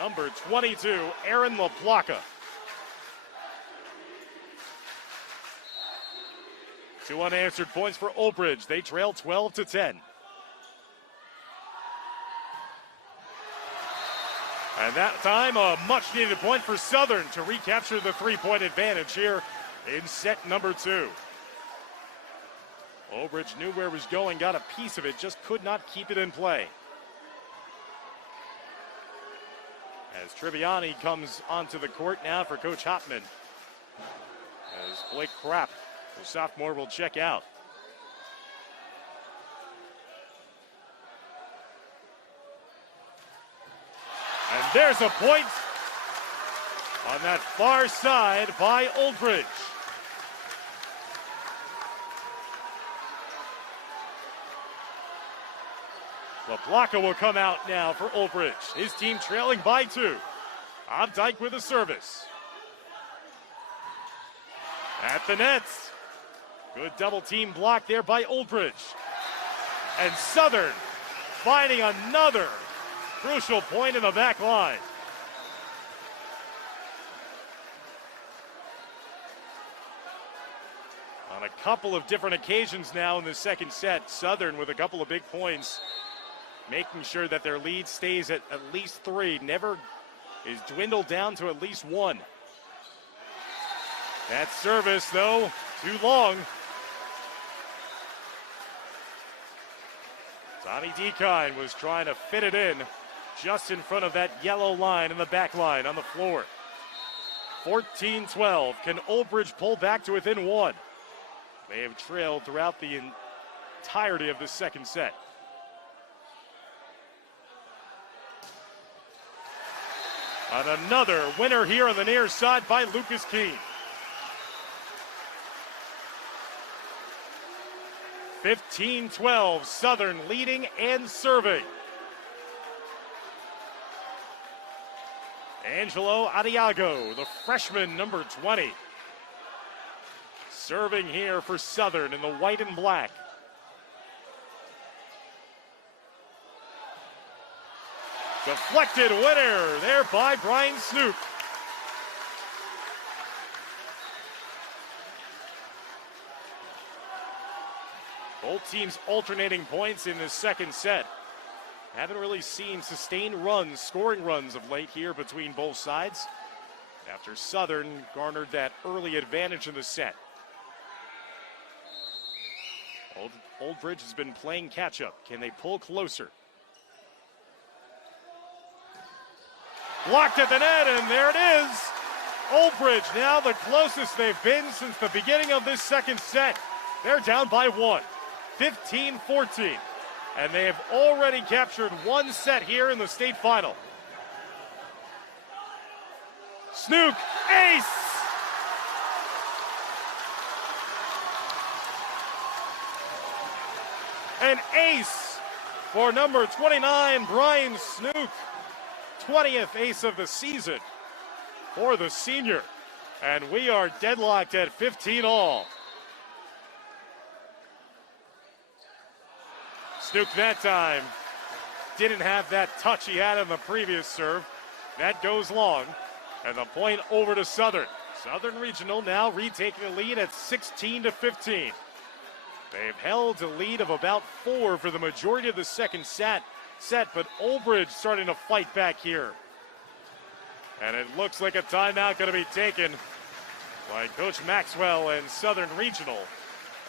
Number 22, Aaron LaPlaca. 2 unanswered points for Old Bridge. They trail 12-10. And that time, a much-needed point for Southern to recapture the 3-point advantage here in set number 2. Old Bridge knew where it was going, got a piece of it, just could not keep it in play. As Triviani comes onto the court now for Coach Hopman. As Blake Krapp, the sophomore, will check out. There's a point on that far side by Old Bridge. LaPlaca will come out now for Old Bridge. His team trailing by 2. Opdyke with a service. At the nets. Good double team block there by Old Bridge. And Southern finding another crucial point in the back line. On a couple of different occasions now in the second set, Southern with a couple of big points, making sure that their lead stays at least 3, never is dwindled down to at least 1. That service, though, too long. Tommy Dekine was trying to fit it in just in front of that yellow line in the back line on the floor. 14-12. Can Old Bridge pull back to within 1? They have trailed throughout the entirety of the second set. And another winner here on the near side by Lucas Keene. 15-12, Southern leading and serving. Angelo Adiago, the freshman, number 20. Serving here for Southern in the white and black. Deflected winner there by Brian Snook. Both teams alternating points in this second set. Haven't really seen sustained runs, scoring runs of late here between both sides, after Southern garnered that early advantage in the set. Old Bridge has been playing catch-up. Can they pull closer? Blocked at the net, and there it is. Old Bridge now the closest they've been since the beginning of this second set. They're down by 1, 15-14. And they have already captured 1 set here in the state final. Snook, ace! An ace for number 29, Brian Snook. 20th ace of the season for the senior. And we are deadlocked at 15 all. Snook that time didn't have that touch he had on the previous serve. That goes long. And the point over to Southern. Southern Regional now retaking the lead at 16-15. They've held a lead of about 4 for the majority of the second set, but Old Bridge starting to fight back here. And it looks like a timeout going to be taken by Coach Maxwell and Southern Regional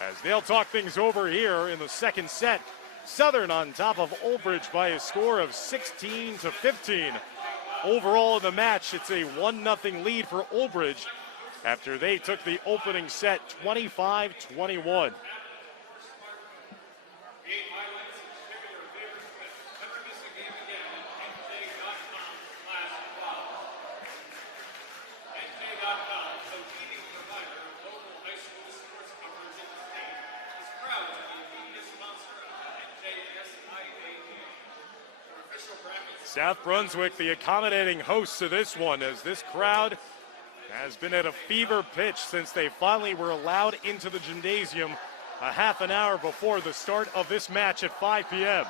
as they'll talk things over here in the second set. Southern on top of Old Bridge by a score of 16-15. Overall in the match, it's a 1-0 lead for Old Bridge after they took the opening set 25-21. South Brunswick, the accommodating hosts to this one, as this crowd has been at a fever pitch since they finally were allowed into the gymnasium a half an hour before the start of this match at 5 p.m.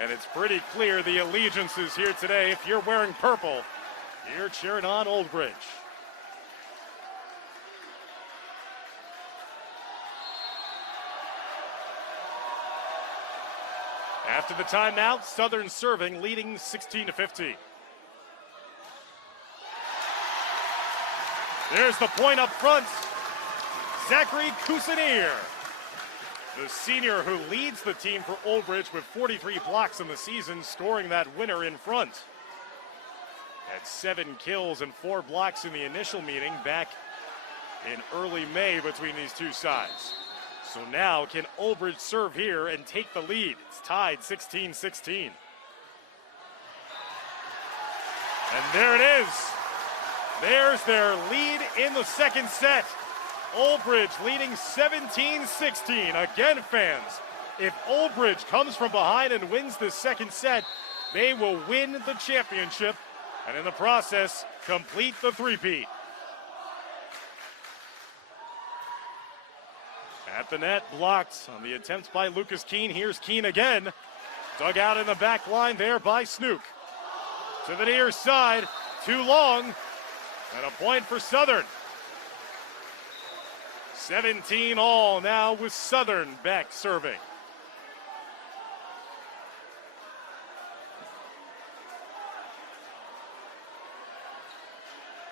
And it's pretty clear the allegiances here today. If you're wearing purple, you're cheering on Old Bridge. After the timeout, Southern serving, leading 16-15. There's the point up front. Zachary Cousineer, the senior who leads the team for Old Bridge with 43 blocks in the season, scoring that winner in front. Had 7 kills and 4 blocks in the initial meeting back in early May between these two sides. So now can Old Bridge serve here and take the lead? It's tied 16-16. And there it is. There's their lead in the second set. Old Bridge leading 17-16. Again, fans, if Old Bridge comes from behind and wins this second set, they will win the championship and in the process complete the three-peat. At the net, blocked on the attempt by Lucas Keene. Here's Keene again. Dug out in the back line there by Snook. To the near side, too long, and a point for Southern. 17 all now with Southern back serving.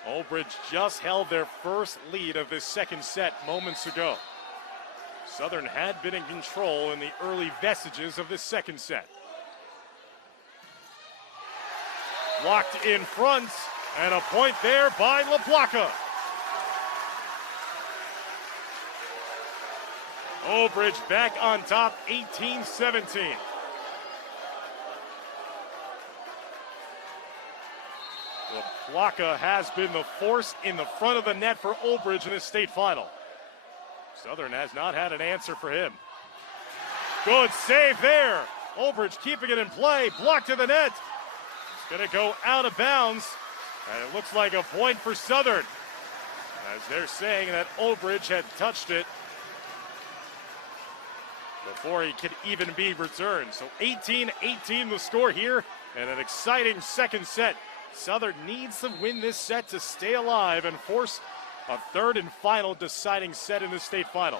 Old Bridge just held their first lead of this second set moments ago. Southern had been in control in the early vestiges of this second set. Blocked in front, and a point there by LaPlaca. Old Bridge back on top, 18-17. LaPlaca has been the force in the front of the net for Old Bridge in this state final. Southern has not had an answer for him. Good save there. Old Bridge keeping it in play, blocked to the net. It's going to go out of bounds, and it looks like a point for Southern, as they're saying that Old Bridge had touched it before he could even be returned. So 18-18 the score here, and an exciting second set. Southern needs to win this set to stay alive and force a third and final deciding set in the state final.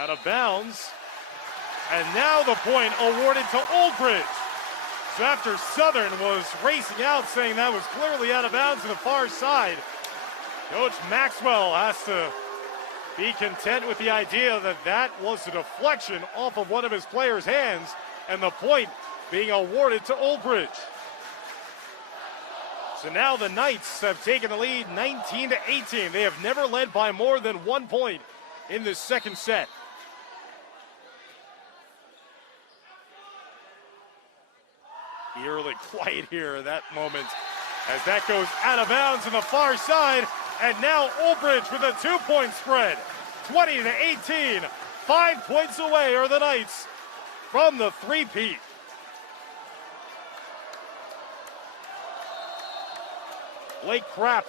Out of bounds, and now the point awarded to Old Bridge. So after Southern was racing out saying that was clearly out of bounds to the far side, Coach Maxwell has to be content with the idea that that was a deflection off of one of his players' hands, and the point being awarded to Old Bridge. So now the Knights have taken the lead 19-18. They have never led by more than 1 point in this second set. Eerily quiet here at that moment as that goes out of bounds on the far side. And now Old Bridge with a 2-point spread, 20-18. 5 points away are the Knights from the three-peat. Blake Krapp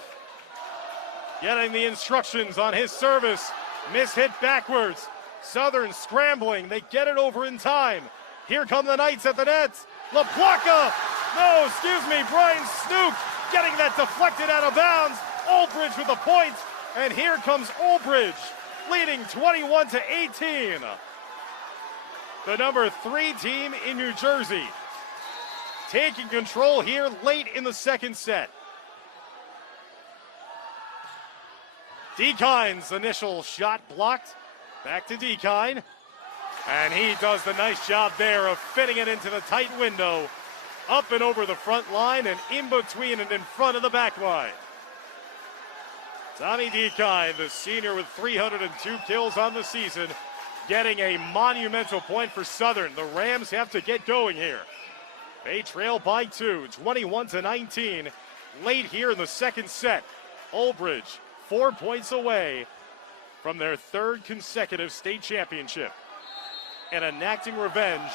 getting the instructions on his service. Miss-hit backwards. Southern scrambling. They get it over in time. Here come the Knights at the net. LaPlaca! No, excuse me, Brian Snook getting that deflected out of bounds. Old Bridge with the point. And here comes Old Bridge leading 21-18. The number 3 team in New Jersey taking control here late in the second set. Dekine's initial shot blocked. Back to Dekine. And he does the nice job there of fitting it into the tight window. Up and over the front line and in between and in front of the back line. Tommy Dekine, the senior with 302 kills on the season, getting a monumental point for Southern. The Rams have to get going here. They trail by 2, 21-19. Late here in the second set. Old Bridge 4 points away from their third consecutive state championship and enacting revenge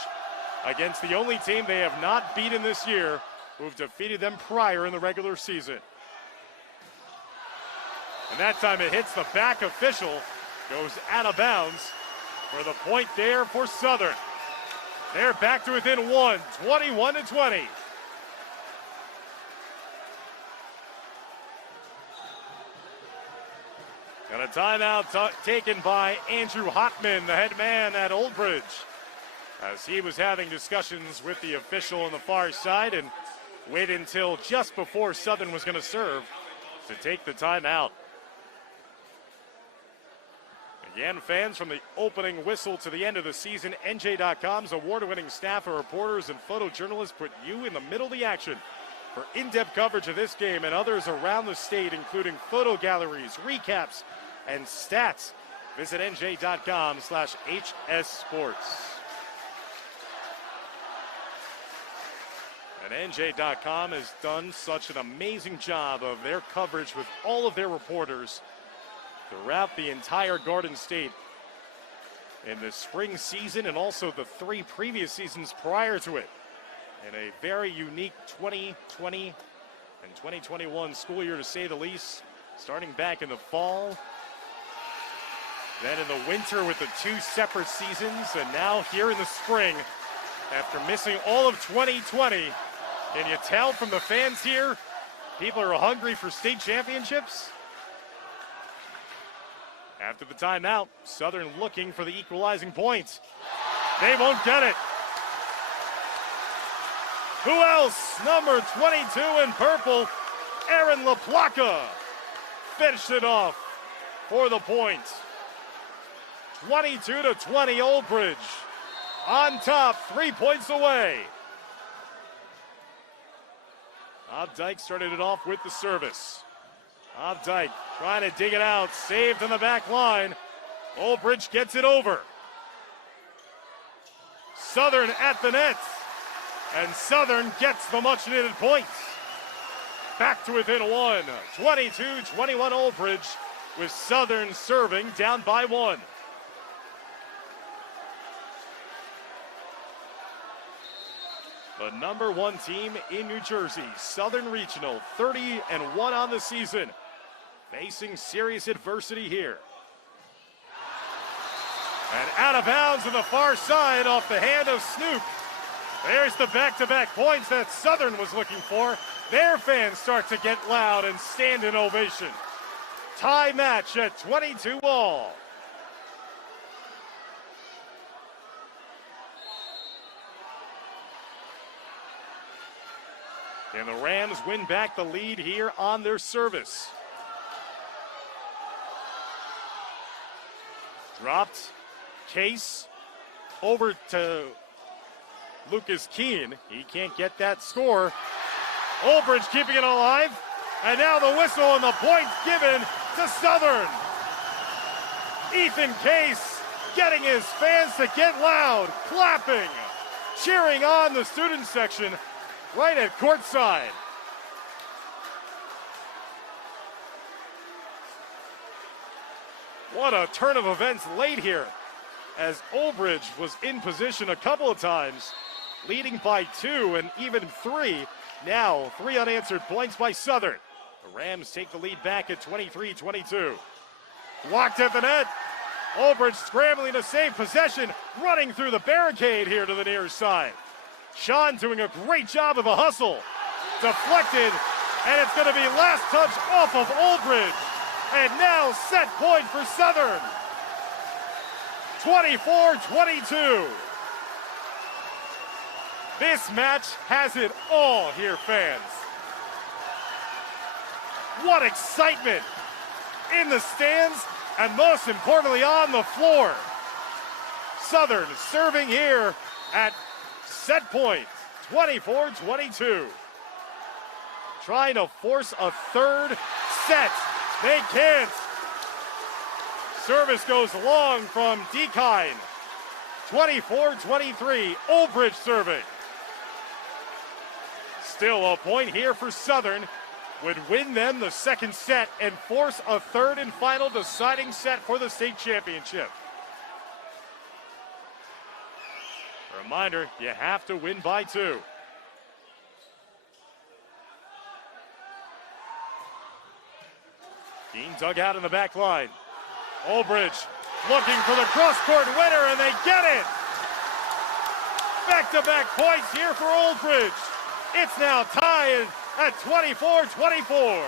against the only team they have not beaten this year, who've defeated them prior in the regular season. And that time it hits the back official, goes out of bounds for the point there for Southern. They're back to within 1, 21-20. And a timeout taken by Andrew Hotman, the head man at Old Bridge, as he was having discussions with the official on the far side and waited until just before Southern was going to serve to take the timeout. Again, fans, from the opening whistle to the end of the season, NJ.com's award-winning staff of reporters and photojournalists put you in the middle of the action for in-depth coverage of this game and others around the state, including photo galleries, recaps, and stats Visit nj.com/HS Sports. And NJ.com has done such an amazing job of their coverage with all of their reporters throughout the entire Garden State in the spring season and also the 3 previous seasons prior to it. In a very unique 2020 and 2021 school year, to say the least, starting back in the fall, then in the winter with the 2 separate seasons, and now here in the spring after missing all of 2020. Can you tell from the fans here, people are hungry for state championships? After the timeout, Southern looking for the equalizing point. They won't get it. Who else? Number 22 in purple, Aaron LaPlaca, finished it off for the point. 22-20, Old Bridge on top, 3 points away. Opdyke started it off with the service. Opdyke trying to dig it out, saved on the back line. Old Bridge gets it over. Southern at the net, and Southern gets the much needed points. Back to within 1, 22-21 Old Bridge, with Southern serving down by 1. The number 1 team in New Jersey, Southern Regional, 30-1 on the season, facing serious adversity here. And out of bounds on the far side off the hand of Snook. There's the back-to-back points that Southern was looking for. Their fans start to get loud and stand in ovation. Tie match at 22 all. And the Rams win back the lead here on their service. Dropped. Case over to Lucas Keene. He can't get that score. Old Bridge keeping it alive. And now the whistle and the points given to Southern. Ethan Case getting his fans to get loud, clapping, cheering on the student section right at courtside. What a turn of events late here, as Old Bridge was in position a couple of times, leading by 2 and even 3. Now 3 unanswered points by Southern. The Rams take the lead back at 23-22. Blocked at the net. Old Bridge scrambling to save possession, running through the barricade here to the near side. Sean doing a great job of a hustle. Deflected, and it's going to be last touch off of Old Bridge. And now set point for Southern. 24-22. This match has it all here, fans. What excitement in the stands, and most importantly on the floor. Southern serving here at set point, 24-22. Trying to force a third set. They can't. Service goes long from Dekine. 24-23, Old Bridge serving. Still a point here for Southern. Would win them the second set and force a third and final deciding set for the state championship. Reminder, you have to win by 2. Keene dug out in the back line. Old Bridge looking for the cross-court winner, and they get it! Back-to-back points here for Old Bridge. It's now tied at 24-24.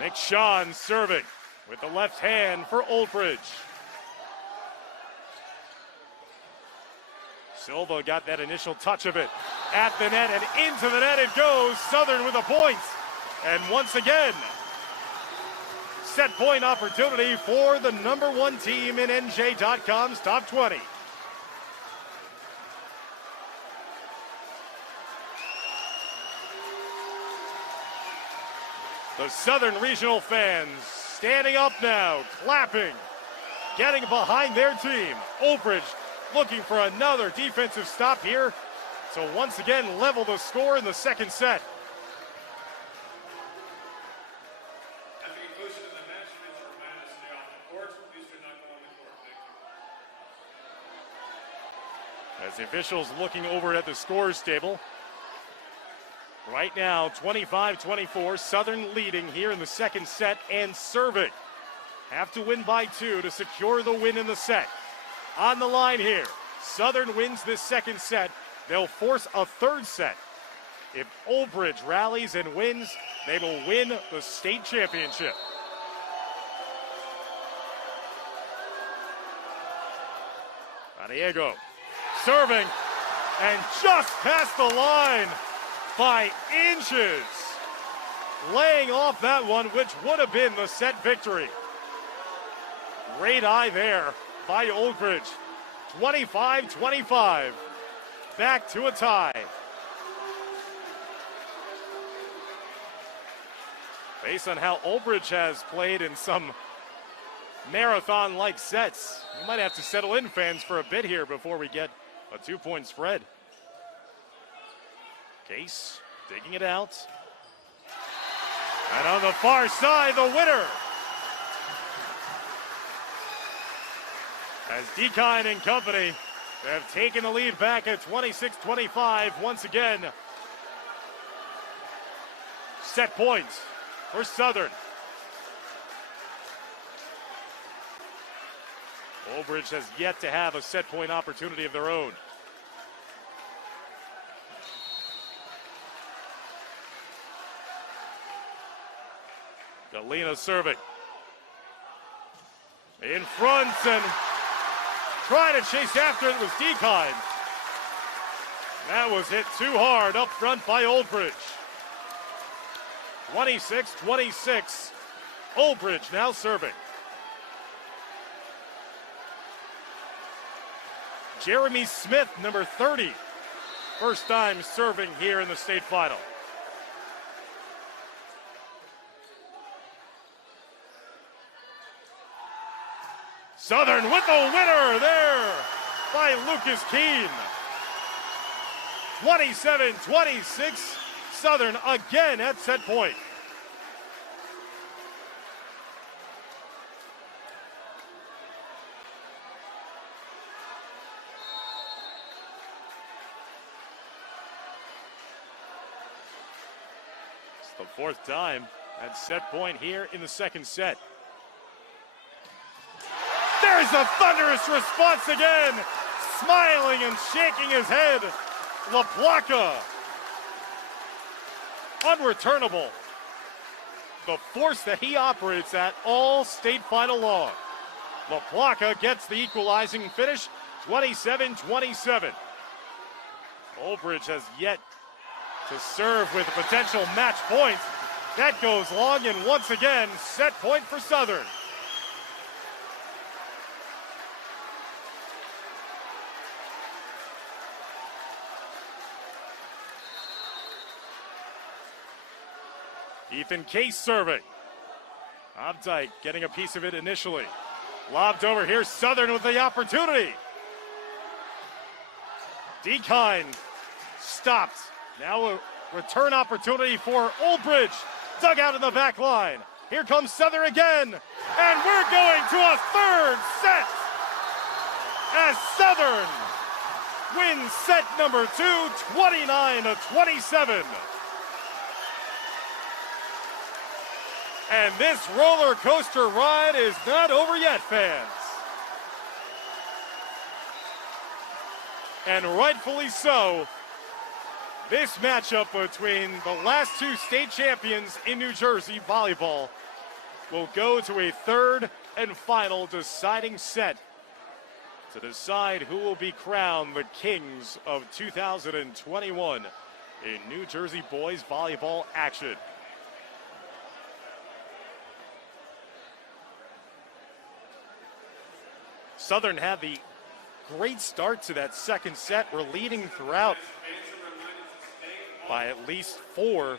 Nick Sean serving with the left hand for Old Bridge. Silva got that initial touch of it at the net, and into the net it goes. Southern with a point. And once again, set point opportunity for the number 1 team in NJ.com's top 20. The Southern Regional fans standing up now, clapping, getting behind their team. Old Bridge looking for another defensive stop here to once again level the score in the second set. At the conclusion of the match, fans are reminded to stay off the court. Please do not go on the court. Thank you. As the officials looking over at the scores table. Right now, 25-24, Southern leading here in the second set and serving. Have to win by 2 to secure the win in the set. On the line here, Southern wins this second set. They'll force a third set. If Old Bridge rallies and wins, they will win the state championship. Diego serving and just past the line by inches. Laying off that one, which would have been the set victory. Great eye there by Old Bridge. 25-25. Back to a tie. Based on how Old Bridge has played in some marathon-like sets, you might have to settle in, fans, for a bit here before we get a 2-point spread. Case digging it out. And on the far side, the winner. As Dekine and company have taken the lead back at 26-25 once again. Set points for Southern. Old Bridge has yet to have a set point opportunity of their own. Galena serving. In front and trying to chase after it was Dekine. That was hit too hard up front by Old Bridge. 26-26. Old Bridge now serving. Jeremy Smith, number 30. First time serving here in the state final. Southern with the winner there by Lucas Keene. 27-26, Southern again at set point. It's the fourth time at set point here in the second set. There's a thunderous response again. Smiling and shaking his head. LaPlaca. Unreturnable. The force that he operates at all state final long. LaPlaca gets the equalizing finish, 27-27. Old Bridge has yet to serve with potential match points. That goes long, and once again, set point for Southern. Ethan Case serving. Updike getting a piece of it initially. Lobbed over here, Southern with the opportunity. Dekine stopped. Now a return opportunity for Old Bridge. Dug out in the back line. Here comes Southern again. And we're going to a third set. As Southern wins set number 2, 29-27. And this roller coaster ride is not over yet, fans. And rightfully so, this matchup between the last two state champions in New Jersey volleyball will go to a third and final deciding set to decide who will be crowned the kings of 2021 in New Jersey boys volleyball action. Southern had the great start to that second set. We're leading throughout by at least 4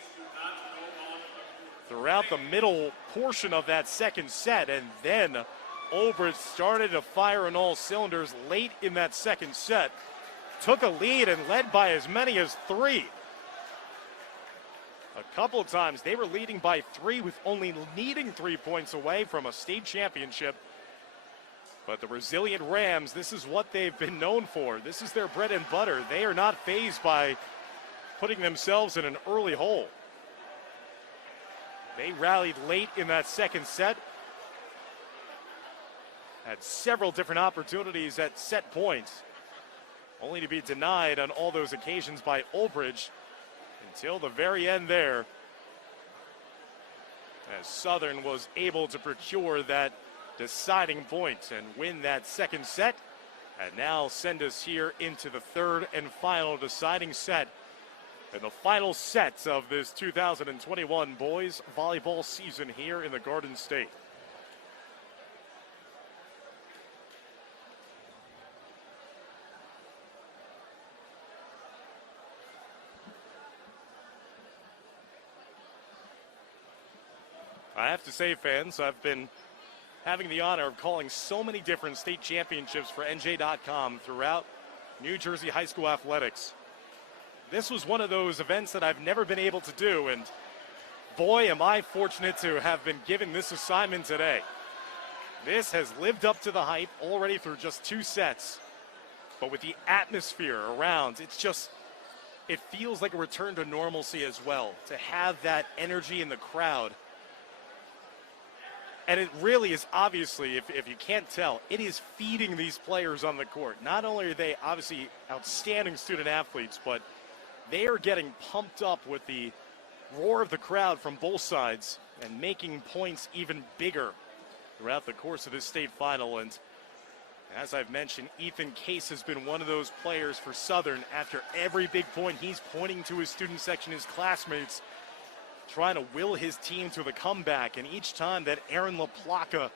throughout the middle portion of that second set, and then Old Bridge started to fire on all cylinders late in that second set. Took a lead and led by as many as 3. A couple of times they were leading by 3 with only needing 3 points away from a state championship. But the resilient Rams, this is what they've been known for. This is their bread and butter. They are not fazed by putting themselves in an early hole. They rallied late in that second set. Had several different opportunities at set points, only to be denied on all those occasions by Old Bridge until the very end there, as Southern was able to procure that deciding point and win that second set, and now send us here into the third and final deciding set and the final set of this 2021 boys volleyball season here in the Garden State. I have to say, fans, I've been having the honor of calling so many different state championships for NJ.com throughout New Jersey high school athletics. This was one of those events that I've never been able to do, and boy, am I fortunate to have been given this assignment today. This has lived up to the hype already through just 2 sets, but with the atmosphere around, it feels like a return to normalcy as well, to have that energy in the crowd. And it really is, obviously, if you can't tell, it is feeding these players on the court. Not only are they obviously outstanding student athletes, but they are getting pumped up with the roar of the crowd from both sides and making points even bigger throughout the course of this state final. And as I've mentioned, Ethan Case has been one of those players for Southern. After every big point, he's pointing to his student section, his classmates, trying to will his team to the comeback. And each time that Aaron LaPlaca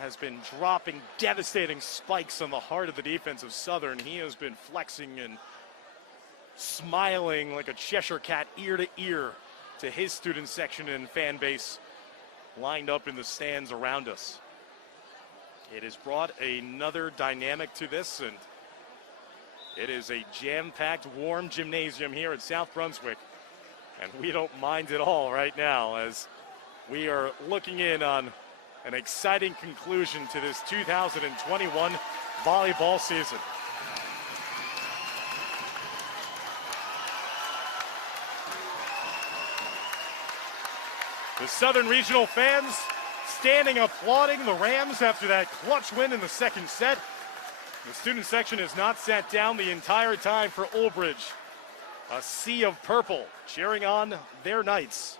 has been dropping devastating spikes on the heart of the defense of Southern, he has been flexing and smiling like a Cheshire cat ear to ear to his student section and fan base lined up in the stands around us. It has brought another dynamic to this, and it is a jam-packed, warm gymnasium here at South Brunswick. And we don't mind at all right now, as we are looking in on an exciting conclusion to this 2021 volleyball season. The Southern Regional fans standing applauding the Rams after that clutch win in the second set. The student section has not sat down the entire time for Old Bridge. A sea of purple cheering on their Knights.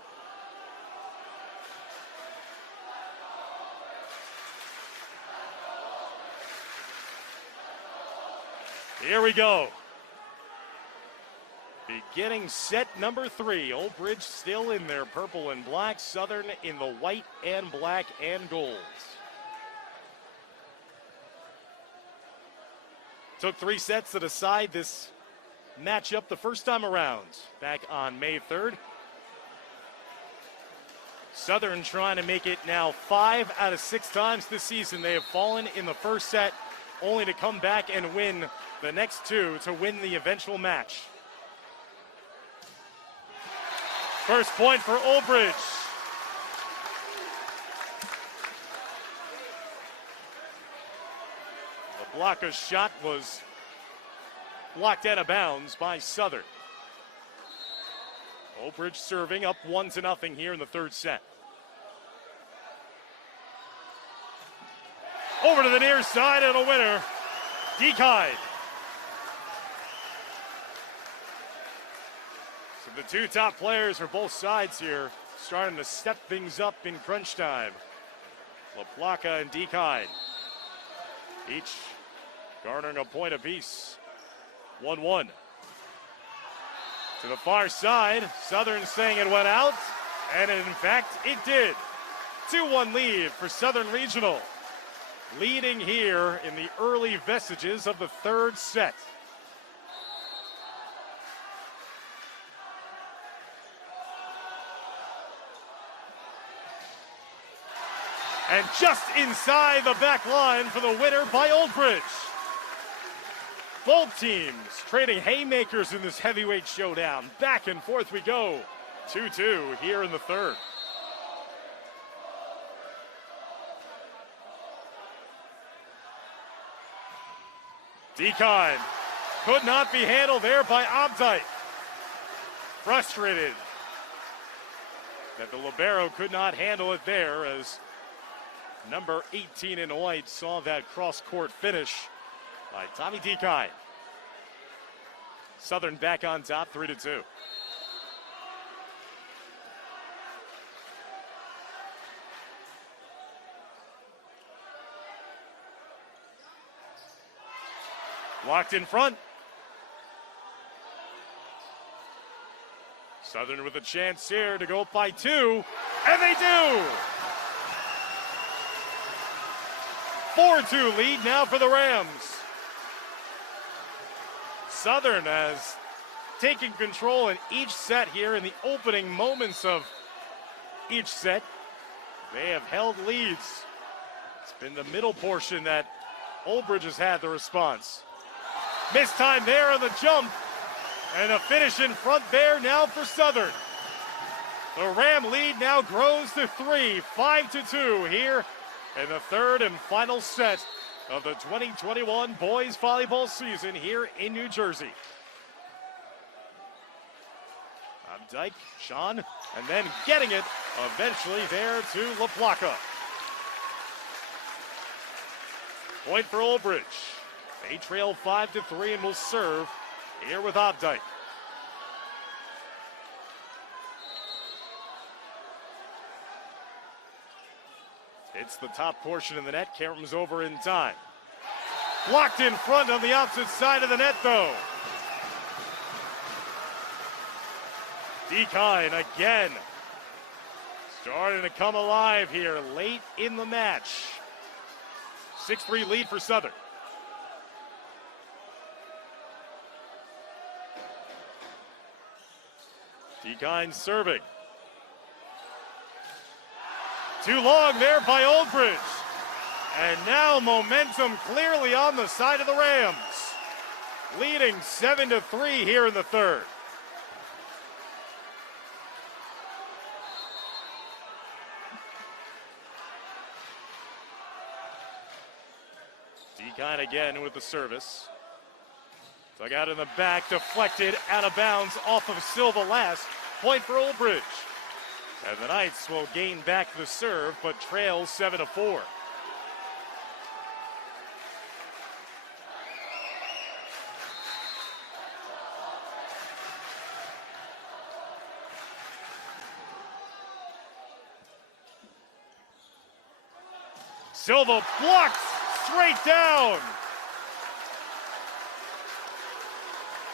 Here we go. Beginning set number 3. Old Bridge still in their purple and black. Southern in the white and black and gold. Took 3 sets to decide this matchup the first time around back on May 3rd. Southern trying to make it now 5 out of 6 times this season. They have fallen in the first set, only to come back and win the next 2 to win the eventual match. First point for Old Bridge. LaPlaca's shot was blocked out of bounds by Southern. Old Bridge serving up 1-0 here in the third set. Over to the near side and a winner, Dekide. So the 2 top players for both sides here starting to step things up in crunch time. LaPlaca and Dekide, each garnering a point apiece. 1-1. To the far side, Southern saying it went out, and in fact it did. 2-1 lead for Southern Regional, leading here in the early vestiges of the third set. And just inside the back line for the winner by Old Bridge. Both teams trading haymakers in this heavyweight showdown. Back and forth we go. 2-2 here in the third. Dekine could not be handled there by Abdite. Frustrated that the libero could not handle it there as number 18 in white saw that cross-court finish by Tommy Dekine. Southern back on top, 3-2. Locked in front. Southern with a chance here to go up by 2, and they do! 4-2 lead now for the Rams. Southern has taken control in each set here in the opening moments of each set. They have held leads. It's been the middle portion that Old Bridge has had the response. Missed time there on the jump, and a finish in front there now for Southern. The Ram lead now grows to 3, 5-2 here in the third and final set of the 2021 boys volleyball season here in New Jersey. Dyke, Sean, and then getting it eventually there to LaPlaca. Point for Old Bridge. They trail 5-3 and will serve here with Abdite. It's the top portion of the net. Karam's over in time. Blocked in front on the opposite side of the net, though. Dekine again. Starting to come alive here late in the match. 6-3 lead for Southern. Dekine serving. Too long there by Old Bridge. And now momentum clearly on the side of the Rams. Leading 7-3 here in the third. Dekine again with the service. Dug out in the back, deflected out of bounds off of Silva last. Point for Old Bridge. And the Knights will gain back the serve, but trails 7-4. Silva blocked straight down.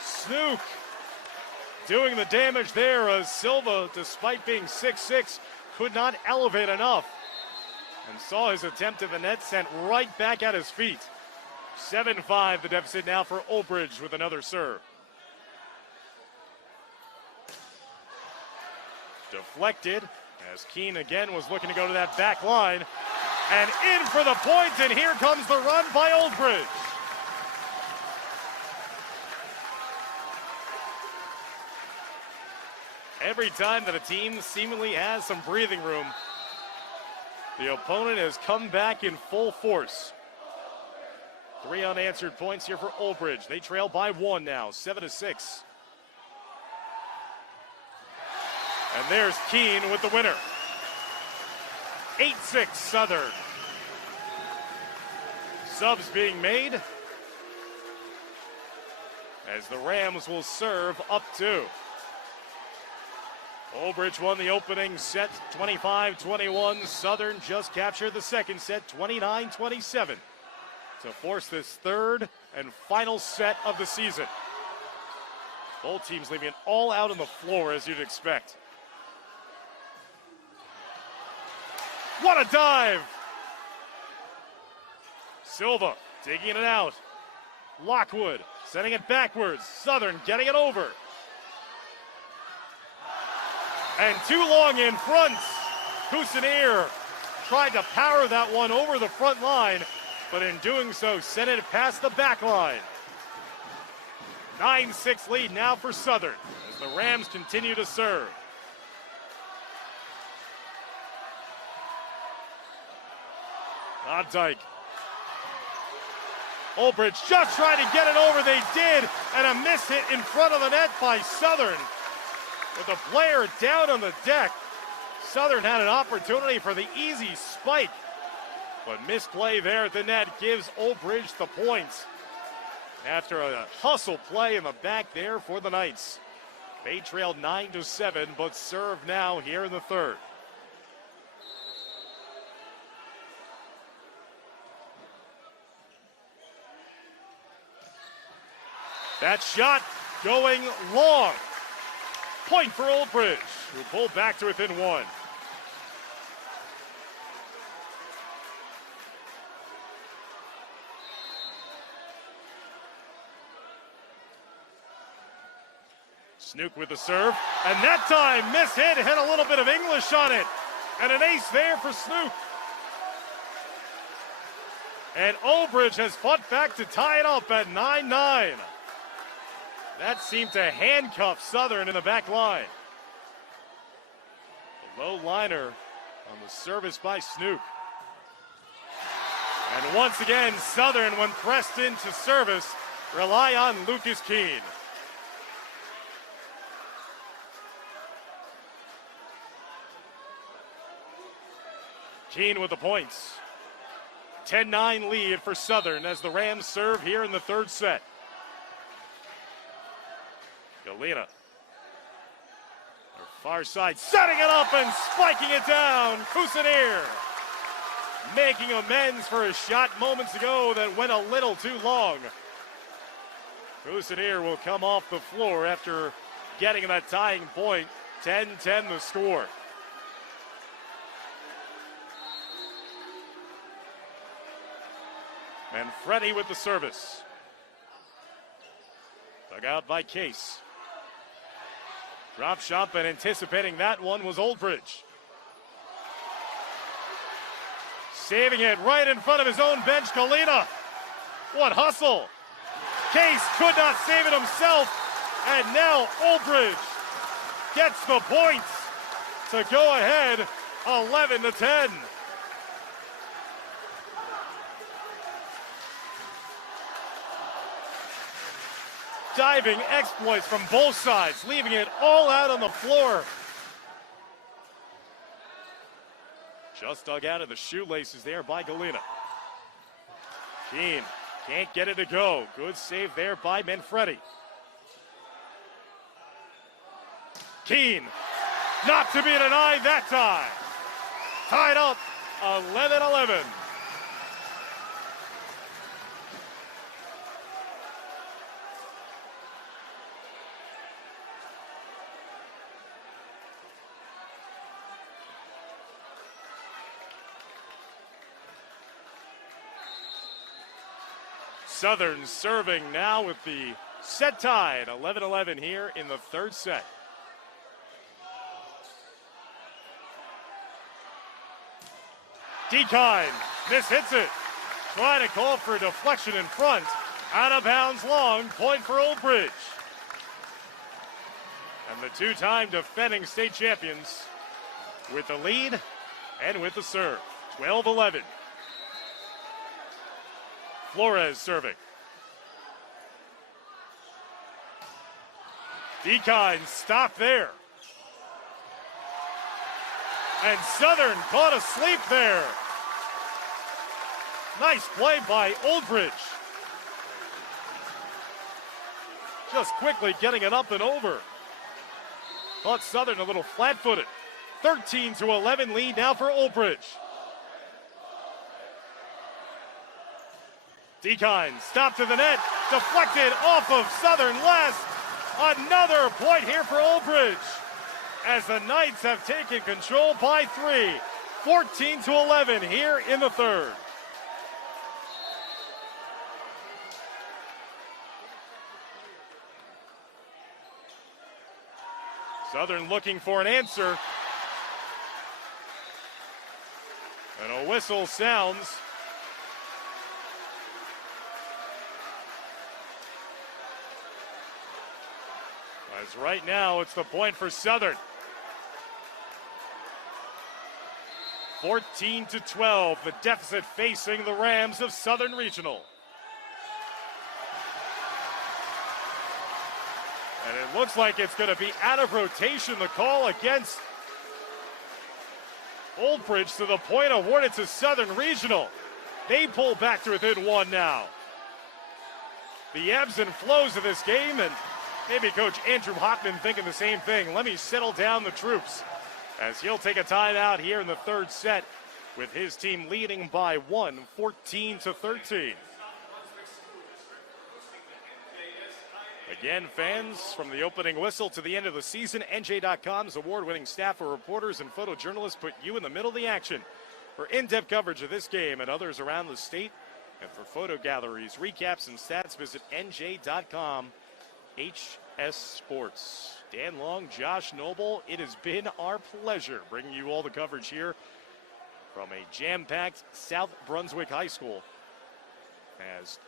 Snook doing the damage there as Silva, despite being 6'6", could not elevate enough and saw his attempt at the net sent right back at his feet. 7-5 the deficit now for Old Bridge with another serve. Deflected as Keene again was looking to go to that back line. And in for the point, and here comes the run by Old Bridge. Every time that a team seemingly has some breathing room, the opponent has come back in full force. 3 unanswered points here for Old Bridge. They trail by 1 now, 7-6. And there's Keene with the winner. 8-6 Southern. Subs being made as the Rams will serve up 2. Old Bridge won the opening set 25-21. Southern just captured the second set 29-27 to force this third and final set of the season. Both teams leaving it all out on the floor as you'd expect. What a dive! Silva digging it out. Lockwood sending it backwards. Southern getting it over. And too long in front. Cousineer tried to power that one over the front line, but in doing so, sent it past the back line. 9-6 lead now for Southern as the Rams continue to serve. Dyke. Olbridge just trying to get it over. They did, and a miss hit in front of the net by Southern. With a player down on the deck, Southern had an opportunity for the easy spike, but misplay there at the net gives Olbridge the points. After a hustle play in the back there for the Knights. They trailed 9-7, but serve now here in the third. That shot going long. Point for Olbridge, who pulled back to within one. Snook with the serve, and that time, miss hit, had a little bit of English on it. And an ace there for Snook. And Olbridge has fought back to tie it up at 9-9. That seemed to handcuff Southern in the back line. The low liner on the service by Snook. And once again, Southern, when pressed into service, rely on Lucas Keene. Keene with the points. 10-9 lead for Southern as the Rams serve here in the third set. Galena. Their far side, setting it up and spiking it down. Cousineer making amends for a shot moments ago that went a little too long. Cousineer will come off the floor after getting that tying point. 10-10 the score. Manfredi with the service. Dug out by Case. Drop shot, but anticipating that one was Olbridge. Saving it right in front of his own bench, Galena. What hustle. Case could not save it himself, and now Olbridge gets the points to go ahead 11-10. Diving exploits from both sides, leaving it all out on the floor. Just dug out of the shoelaces there by Galena. Keene can't get it to go. Good save there by Manfredi. Keene, not to be denied that time. Tied up 11-11. Southern serving now with the set tied 11-11 here in the third set. Dekine mishits it. Trying to call for a deflection in front. Out of bounds long. Point for Olbridge. And the two-time defending state champions with the lead and with the serve. 12-11. Flores serving. Dekine stopped there. And Southern caught asleep there. Nice play by Olbridge. Just quickly getting it up and over. Caught Southern a little flat-footed. 13-11 lead now for Olbridge. Dekine stopped to the net, deflected off of Southern last. Another point here for Olbridge as the Knights have taken control by 3. 14-11 here in the third. Southern looking for an answer. And And a whistle sounds. As right now, it's the point for Southern. 14-12, the deficit facing the Rams of Southern Regional. And it looks like it's going to be out of rotation, the call against Old Bridge, to the point awarded to Southern Regional. They pull back to within one now. The ebbs and flows of this game, and maybe Coach Andrew Hockman thinking the same thing. Let me settle down the troops, as he'll take a timeout here in the third set with his team leading by 1, 14-13. Again, fans, from the opening whistle to the end of the season, NJ.com's award-winning staff of reporters and photojournalists put you in the middle of the action for in-depth coverage of this game and others around the state. And for photo galleries, recaps, and stats, visit NJ.com. HS Sports. Dan Long, Josh Noble, it has been our pleasure bringing you all the coverage here from a jam-packed South Brunswick High School, as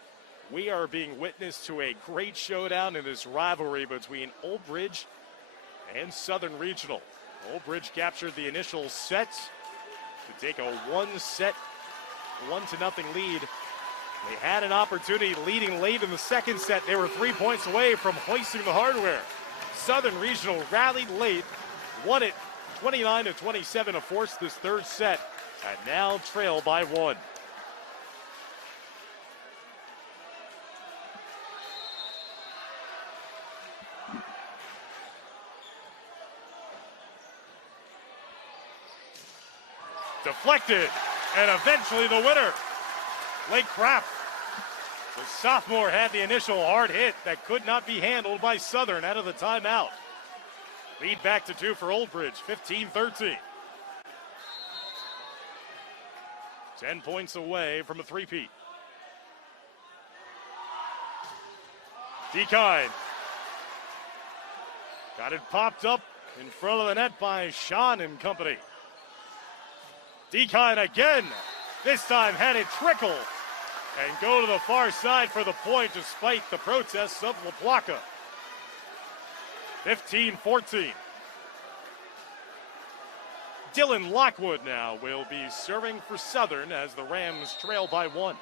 we are being witness to a great showdown in this rivalry between Old Bridge and Southern Regional. Old Bridge captured the initial set to take a 1-0 lead. They had an opportunity leading late in the second set. They were 3 points away from hoisting the hardware. Southern Regional rallied late, won it 29-27 to force this third set, and now trail by 1. Deflected, and eventually the winner, Blake Kraft. The sophomore had the initial hard hit that could not be handled by Southern out of the timeout. Lead back to 2 for Old Bridge, 15-13. 10 points away from a three-peat. Dekine got it popped up in front of the net by Sean and company. Dekine again, this time had it trickle and go to the far side for the point despite the protests of LaPlaca. 15-14. Dylan Lockwood now will be serving for Southern as the Rams trail by 1.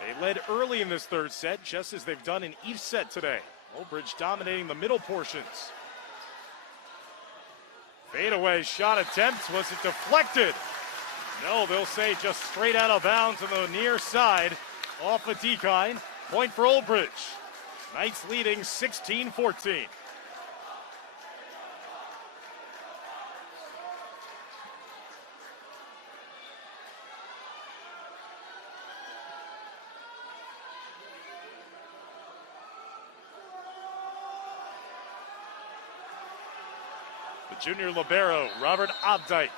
They led early in this third set, just as they've done in each set today. Old Bridge dominating the middle portions. Fadeaway shot attempt. Was it deflected? No, they'll say just straight out of bounds on the near side off of Dekine. Point for Old Bridge. Knights leading 16-14. The junior libero, Robert Obdike,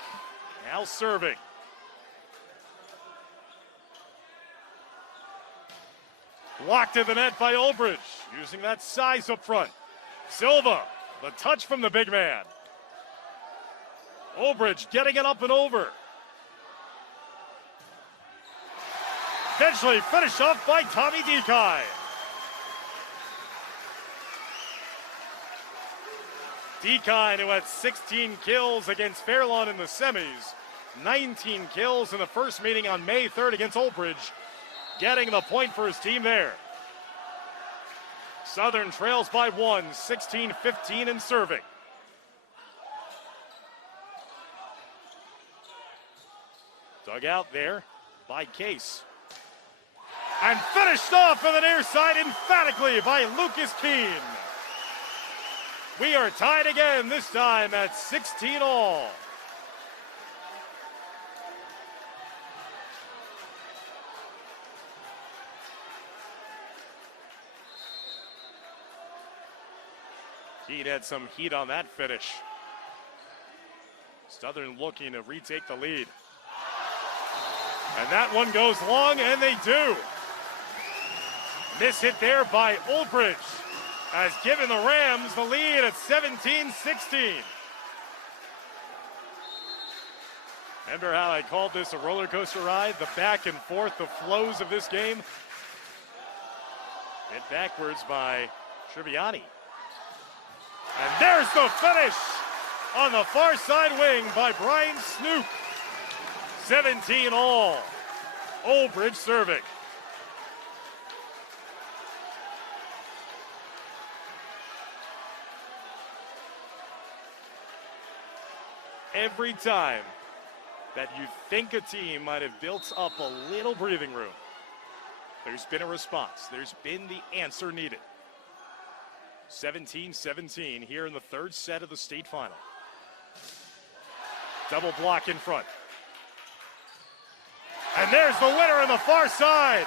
now serving. Blocked in the net by Old Bridge, using that size up front. Silva, the touch from the big man. Old Bridge getting it up and over. Eventually finished off by Tommy Dekine. Dekine, who had 16 kills against Fairlawn in the semis, 19 kills in the first meeting on May 3rd against Old Bridge, getting the point for his team there. Southern trails by 1, 16-15 in serving. Dug out there by Case. And finished off on the near side emphatically by Lucas Keene. We are tied again, this time at 16 all. Keene had some heat on that finish. Southern looking to retake the lead. And that one goes long, and they do. Miss hit there by Old Bridge has given the Rams the lead at 17-16. Remember how I called this a roller coaster ride? The back and forth, the flows of this game. Hit backwards by Triviani. And there's the finish on the far side wing by Brian Snook. 17 all. Old Bridge serving. Every time that you think a team might have built up a little breathing room, there's been a response. There's been the answer needed. 17-17 here in the third set of the state final. Double block in front. And there's the winner on the far side.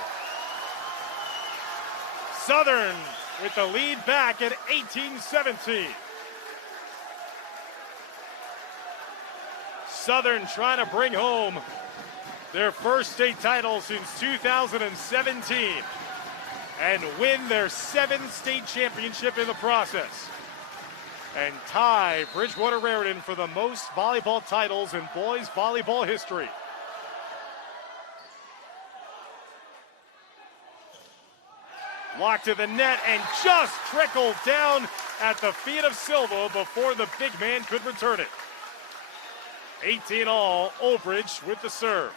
Southern with the lead back at 18-17. Southern trying to bring home their first state title since 2017 and win their 7th state championship in the process. And tie Bridgewater Raritan for the most volleyball titles in boys volleyball history. Locked to the net and just trickled down at the feet of Silva before the big man could return it. 18 all, Old Bridge with the serve.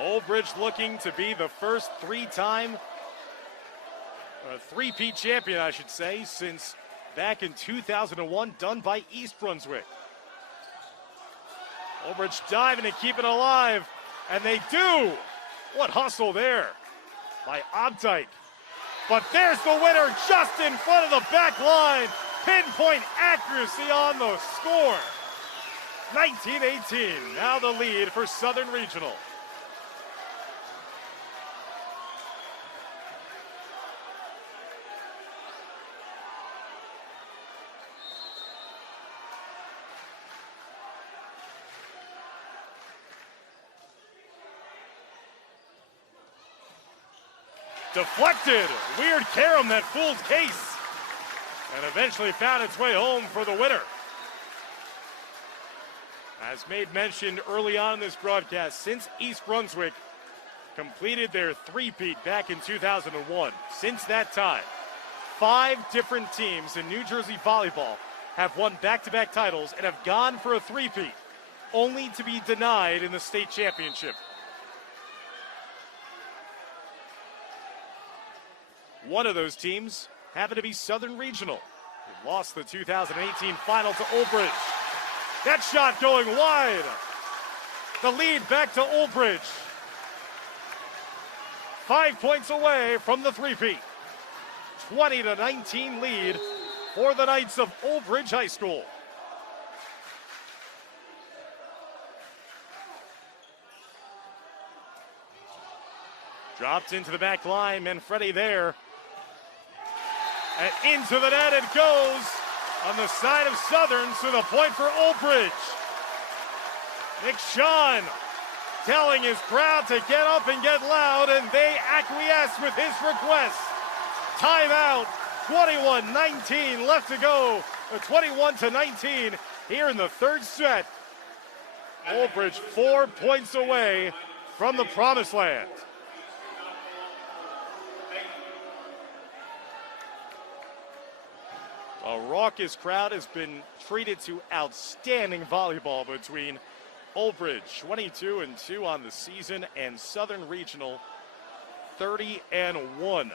Old Bridge looking to be the first three-peat champion, I should say, since back in 2001, done by East Brunswick. Old Bridge diving to keep it alive, and they do. What hustle there by Obdike. But there's the winner just in front of the back line. Pinpoint accuracy on the score. 19-18, now the lead for Southern Regional. Deflected. Weird carom that fooled Case. And eventually found its way home for the winner. As made mention early on in this broadcast, since East Brunswick completed their three-peat back in 2001, since that time, 5 different teams in New Jersey volleyball have won back-to-back titles and have gone for a three-peat, only to be denied in the state championship. One of those teams happened to be Southern Regional, who lost the 2018 final to Old Bridge. That shot going wide. The lead back to Old Bridge. 5 points away from the three-peat. 20-19 lead for the Knights of Old Bridge High School. Dropped into the back line, Manfredi there. And into the net it goes on the side of Southern, so the point for Old Bridge. Nick Sean telling his crowd to get up and get loud, and they acquiesce with his request. Timeout, 21-19 left to go. 21-19 here in the third set. Old Bridge 4 points away from the promised land. A raucous crowd has been treated to outstanding volleyball between Old Bridge, 22-2 on the season, and Southern Regional, 30-1.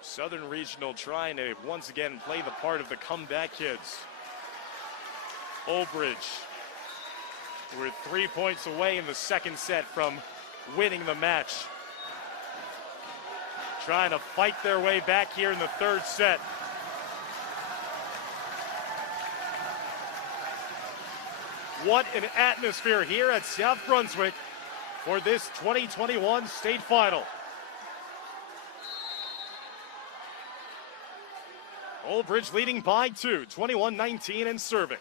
Southern Regional trying to once again play the part of the comeback kids. Old Bridge, we're 3 points away in the second set from winning the match. Trying to fight their way back here in the third set. What an atmosphere here at South Brunswick for this 2021 state final. Old Bridge leading by 2, 21-19 and serving.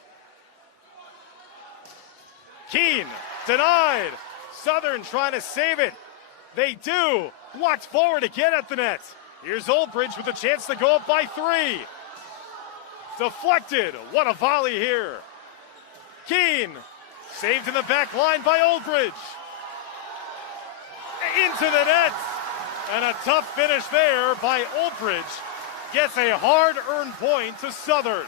Keene denied. Southern trying to save it. They do. Walked forward again at the net. Here's Old Bridge with a chance to go up by 3. Deflected. What a volley here. Keene. Saved in the back line by Old Bridge. Into the net. And a tough finish there by Old Bridge. Gets a hard-earned point to Southern.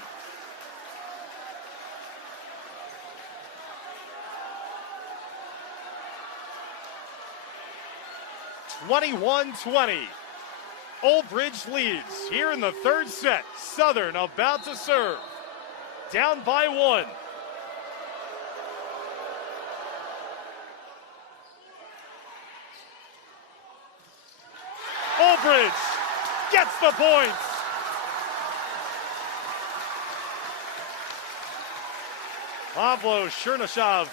(21-20). Old Bridge leads here in the third set. Southern about to serve. Down by 1. Old Bridge gets the points. Pavlo Chernyshov,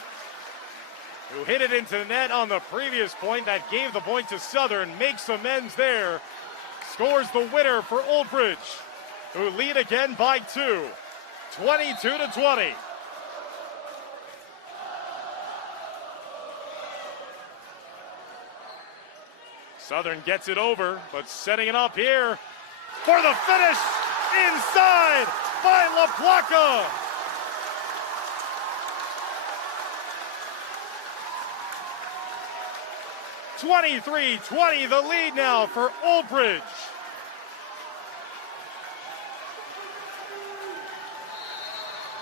who hit it into the net on the previous point that gave the point to Southern, makes amends there. Scores the winner for Old Bridge, who lead again by 2, 22-20. Southern gets it over, but setting it up here for the finish inside by LaPlaca. (23-20), the lead now for Old Bridge.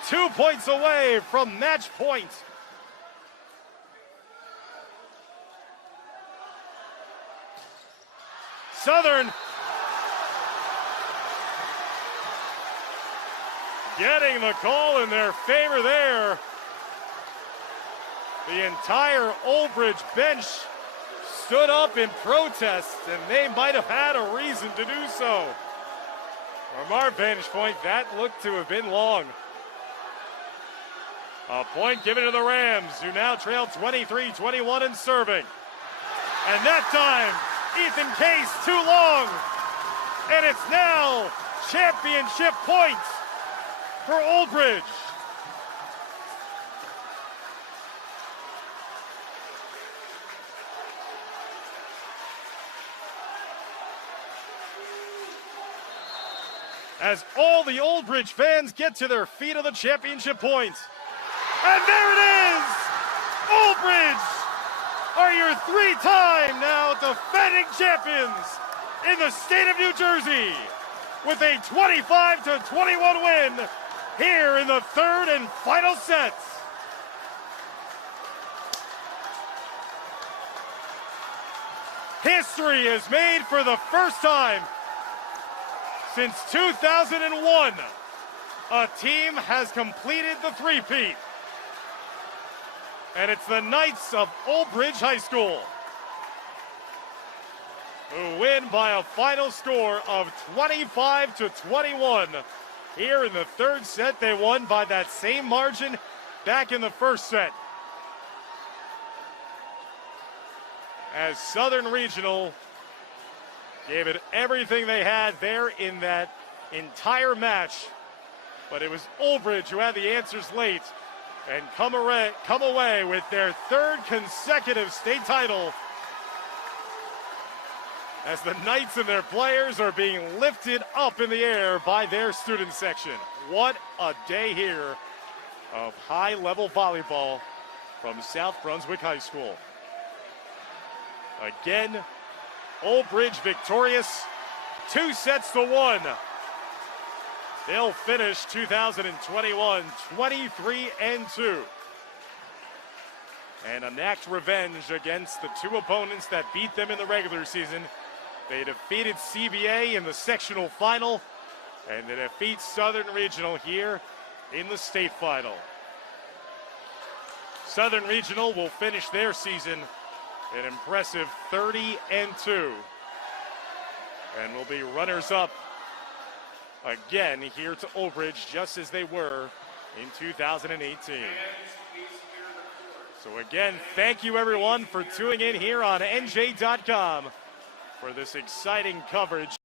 Two points away from match point. Southern getting the call in their favor there. The entire Old Bridge bench stood up in protest, and they might have had a reason to do so. From our vantage point, that looked to have been long. A point given to the Rams, who now trail 23-21 in serving. And that time, Ethan Case too long. And it's now championship points for Old Bridge. As all the Old Bridge fans get to their feet of the championship points. And there it is! Old Bridge are your 3-time now defending champions in the state of New Jersey with a 25-21 win here in the third and final sets. History is made for the first time since 2001. A team has completed the three-peat. And it's the Knights of Old Bridge High School who win by a final score of 25-21. Here in the third set, they won by that same margin back in the first set. As Southern Regional gave it everything they had there in that entire match. But it was Old Bridge who had the answers late and come away with their third consecutive state title as the Knights and their players are being lifted up in the air by their student section. What a day here of high-level volleyball from South Brunswick High School. Again, Old Bridge victorious, 2-1. They'll finish 2021 23-2 and enact revenge against the two opponents that beat them in the regular season. They defeated CBA in the sectional final, and they defeat Southern Regional here in the state final. Southern Regional will finish their season an impressive 30-2 and will be runners-up again here to Old Bridge, just as they were in 2018. So again, thank you everyone for tuning in here on NJ.com for this exciting coverage.